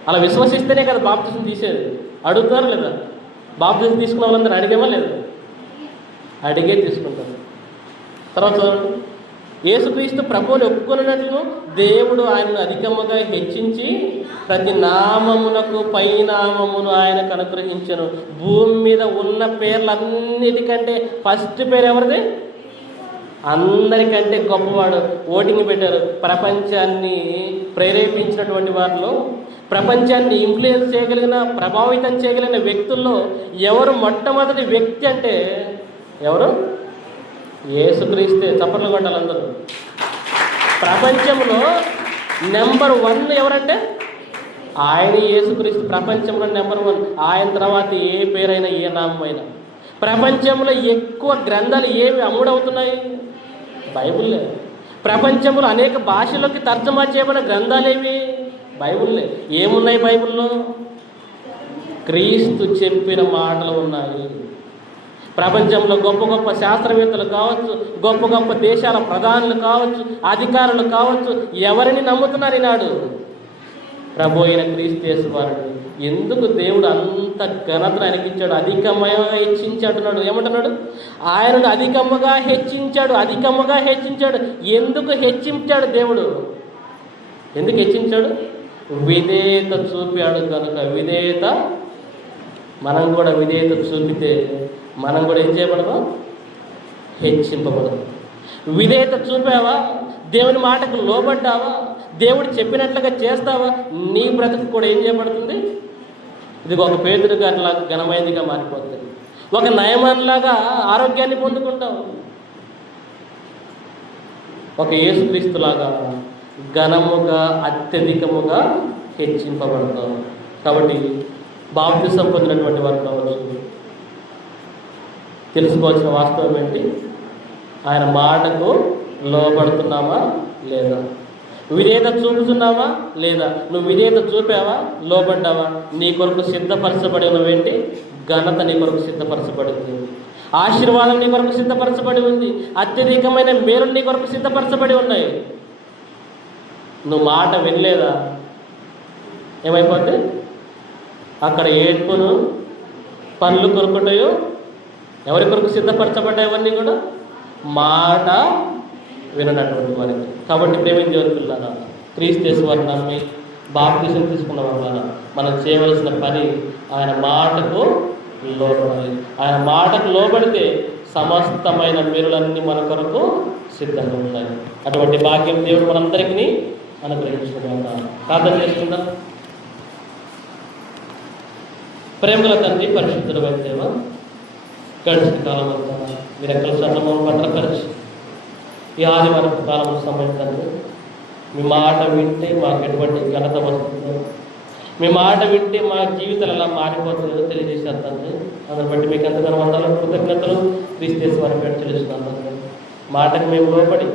అలా విశ్వసిస్తేనే కదా బాప్తిసం తీసేది. అడుగుతారు లేదా? బాప్తిసం తీసుకున్న వాళ్ళందరూ అడిగేమా లేదా? అడిగే తీసుకుంటారు. తర్వాత చూడండి, యేసుక్రీస్తు ప్రభువుని ఒప్పుకున్నట్లు దేవుడు ఆయనను అధికముగా హెచ్చించి ప్రతి నామమునకు పైనామమును ఆయనకు అనుగ్రహించను. భూమి మీద ఉన్న పేర్లన్నిటికంటే ఫస్ట్ పేరు ఎవరిది? అందరికంటే గొప్పవాడు. ఓటింగ్ పెట్టారు. ప్రపంచాన్ని ప్రేరేపించినటువంటి వారిలో, ప్రపంచాన్ని ఇన్ఫ్లుయెన్స్ చేయగలిగిన, ప్రభావితం చేయగలిగిన వ్యక్తుల్లో ఎవరు మొట్టమొదటి వ్యక్తి అంటే ఎవరు? యేసుక్రీస్తే. చప్పట్లు కొట్టాలి అందరూ. ప్రపంచంలో నెంబర్ 1 ఎవరంటే ఆయన యేసుక్రీస్తు. ప్రపంచంలో నెంబర్ 1. ఆయన తర్వాత ఏ పేరైనా, ఏ నామమైనా. ప్రపంచంలో ఎక్కువ గ్రంథాలు ఏమి అమ్ముడవుతున్నాయి? బైబిల్లే. ప్రపంచంలో అనేక భాషల్లోకి తర్జమా చేయబడిన గ్రంథాలేవి? బైబిల్లే. ఏమున్నాయి బైబిల్లో? క్రీస్తు చెప్పిన మాటలు ఉన్నాయి. ప్రపంచంలో గొప్ప గొప్ప శాస్త్రవేత్తలు కావచ్చు, గొప్ప గొప్ప దేశాల ప్రధానులు కావచ్చు, అధికారులు కావచ్చు, ఎవరిని నమ్ముతున్నారు ఈనాడు? ప్రభు అయిన క్రీస్తు యేసు వారిని. ఎందుకు దేవుడు అంత ఘనతను ఆయనకిచ్చాడు? అధికముగా హెచ్చించాడున్నాడు. ఏమంటున్నాడు? ఆయనను అధికముగా హెచ్చించాడు, అధికముగా హెచ్చించాడు. ఎందుకు హెచ్చించాడు దేవుడు? ఎందుకు హెచ్చించాడు? విధేయత చూపాడు కనుక. విధేయత, మనం కూడా విధేయత చూపితే మనం కూడా ఏం చేయబడదాం? హెచ్చింపబడదాం. విధేయత చూపావా? దేవుని మాటకు లోబడ్డావా? దేవుడు చెప్పినట్లుగా చేస్తావా? నీ బ్రతుకు కూడా ఏం చేయబడుతుంది? ఇది ఒక పేతురు గారిలా ఘనమైనదిగా మారిపోతుంది. ఒక నయమాన్లాగా ఆరోగ్యాన్ని పొందుకుంటావు. ఒక యేసుక్రీస్తులాగా ఘనముగా అత్యధికముగా హెచ్చింపబడతావు. కాబట్టి బాప్తిసం పొందినటువంటి వారు కావచ్చు, తెలుసుకోవాల్సిన వాస్తవం ఏంటి? ఆయన మాటకు లోబడుతున్నామా లేదా? విధేయత చూపుతున్నావా లేదా? నువ్వు విధేయత చూపావా? లోబడ్డావా? నీ కొరకు సిద్ధపరచబడి ఉన్నవేంటి? ఘనత నీ కొరకు సిద్ధపరచబడి ఉంది. ఆశీర్వాదం నీ కొరకు సిద్ధపరచబడి ఉంది. అత్యధికమైన మేలులు నీ కొరకు సిద్ధపరచబడి ఉన్నాయి. నువ్వు మాట వినలేదా? ఏమైపోద్ది? అక్కడ ఏడ్పును, పనులు కొరుకుంటాయో. ఎవరి కొరకు సిద్ధపరచబడ్డాయవన్నీ కూడా? మాట విననటువంటి వారికి. కాబట్టి ప్రేమించే పిల్లరా, క్రీస్తు యేసు వారిని నమ్మి బాప్తిసం తీసుకున్న వాళ్ళ మనం చేయవలసిన పని ఆయన మాటకు లోబడాలి. ఆయన మాటకు లోబడితే సమస్తమైన మేలులన్నీ మన కొరకు సిద్ధంగా ఉన్నాయి. అటువంటి భాగ్యం దేవుడు మనందరికీ అనుగ్రహించుకుందాం. ప్రార్థన చేసుకుందాం. ప్రేమల తండ్రి, పరిశుద్ధుడు అయిన దేవా, గడిచిన కాలం అంతా మీరు ఎక్కడ సన్నమం భద్రపరిచి ఈ ఆదివారం కాలం సమయం తండ్రి, మీ మాట వింటే మాకు ఎటువంటి ఘనత వస్తుందో, మీ మాట వింటే మా జీవితాలు ఎలా మారిపోతుందో తెలియజేశారు తండ్రి. దాన్ని బట్టి మీకు ఎంతగానో వందల కృతజ్ఞతలు క్రీస్తు యేసు వారి పేరు తెలుస్తున్నాను తండ్రి. మాటకు మేము లోబడి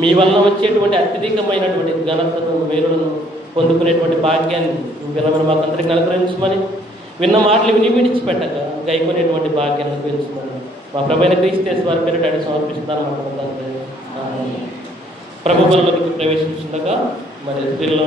మీ వల్ల వచ్చేటువంటి అత్యధికమైనటువంటి ఘనతను, మేలులను పొందుకునేటువంటి భాగ్యాన్ని విలమని మాకు అందరికీ అనుగ్రహించమని, విన్న మాటలు విని విడిచిపెట్టక గైకొనేటువంటి భాగ్యాన్ని అనుగ్రహించమని మా ప్రభువైన క్రీస్తు యేసు వారి పేరిట ఆయన సమర్పిస్తున్నాను. మాకు ప్రభు బలంలోకి ప్రవేశించుండగా మరి స్త్రీలలో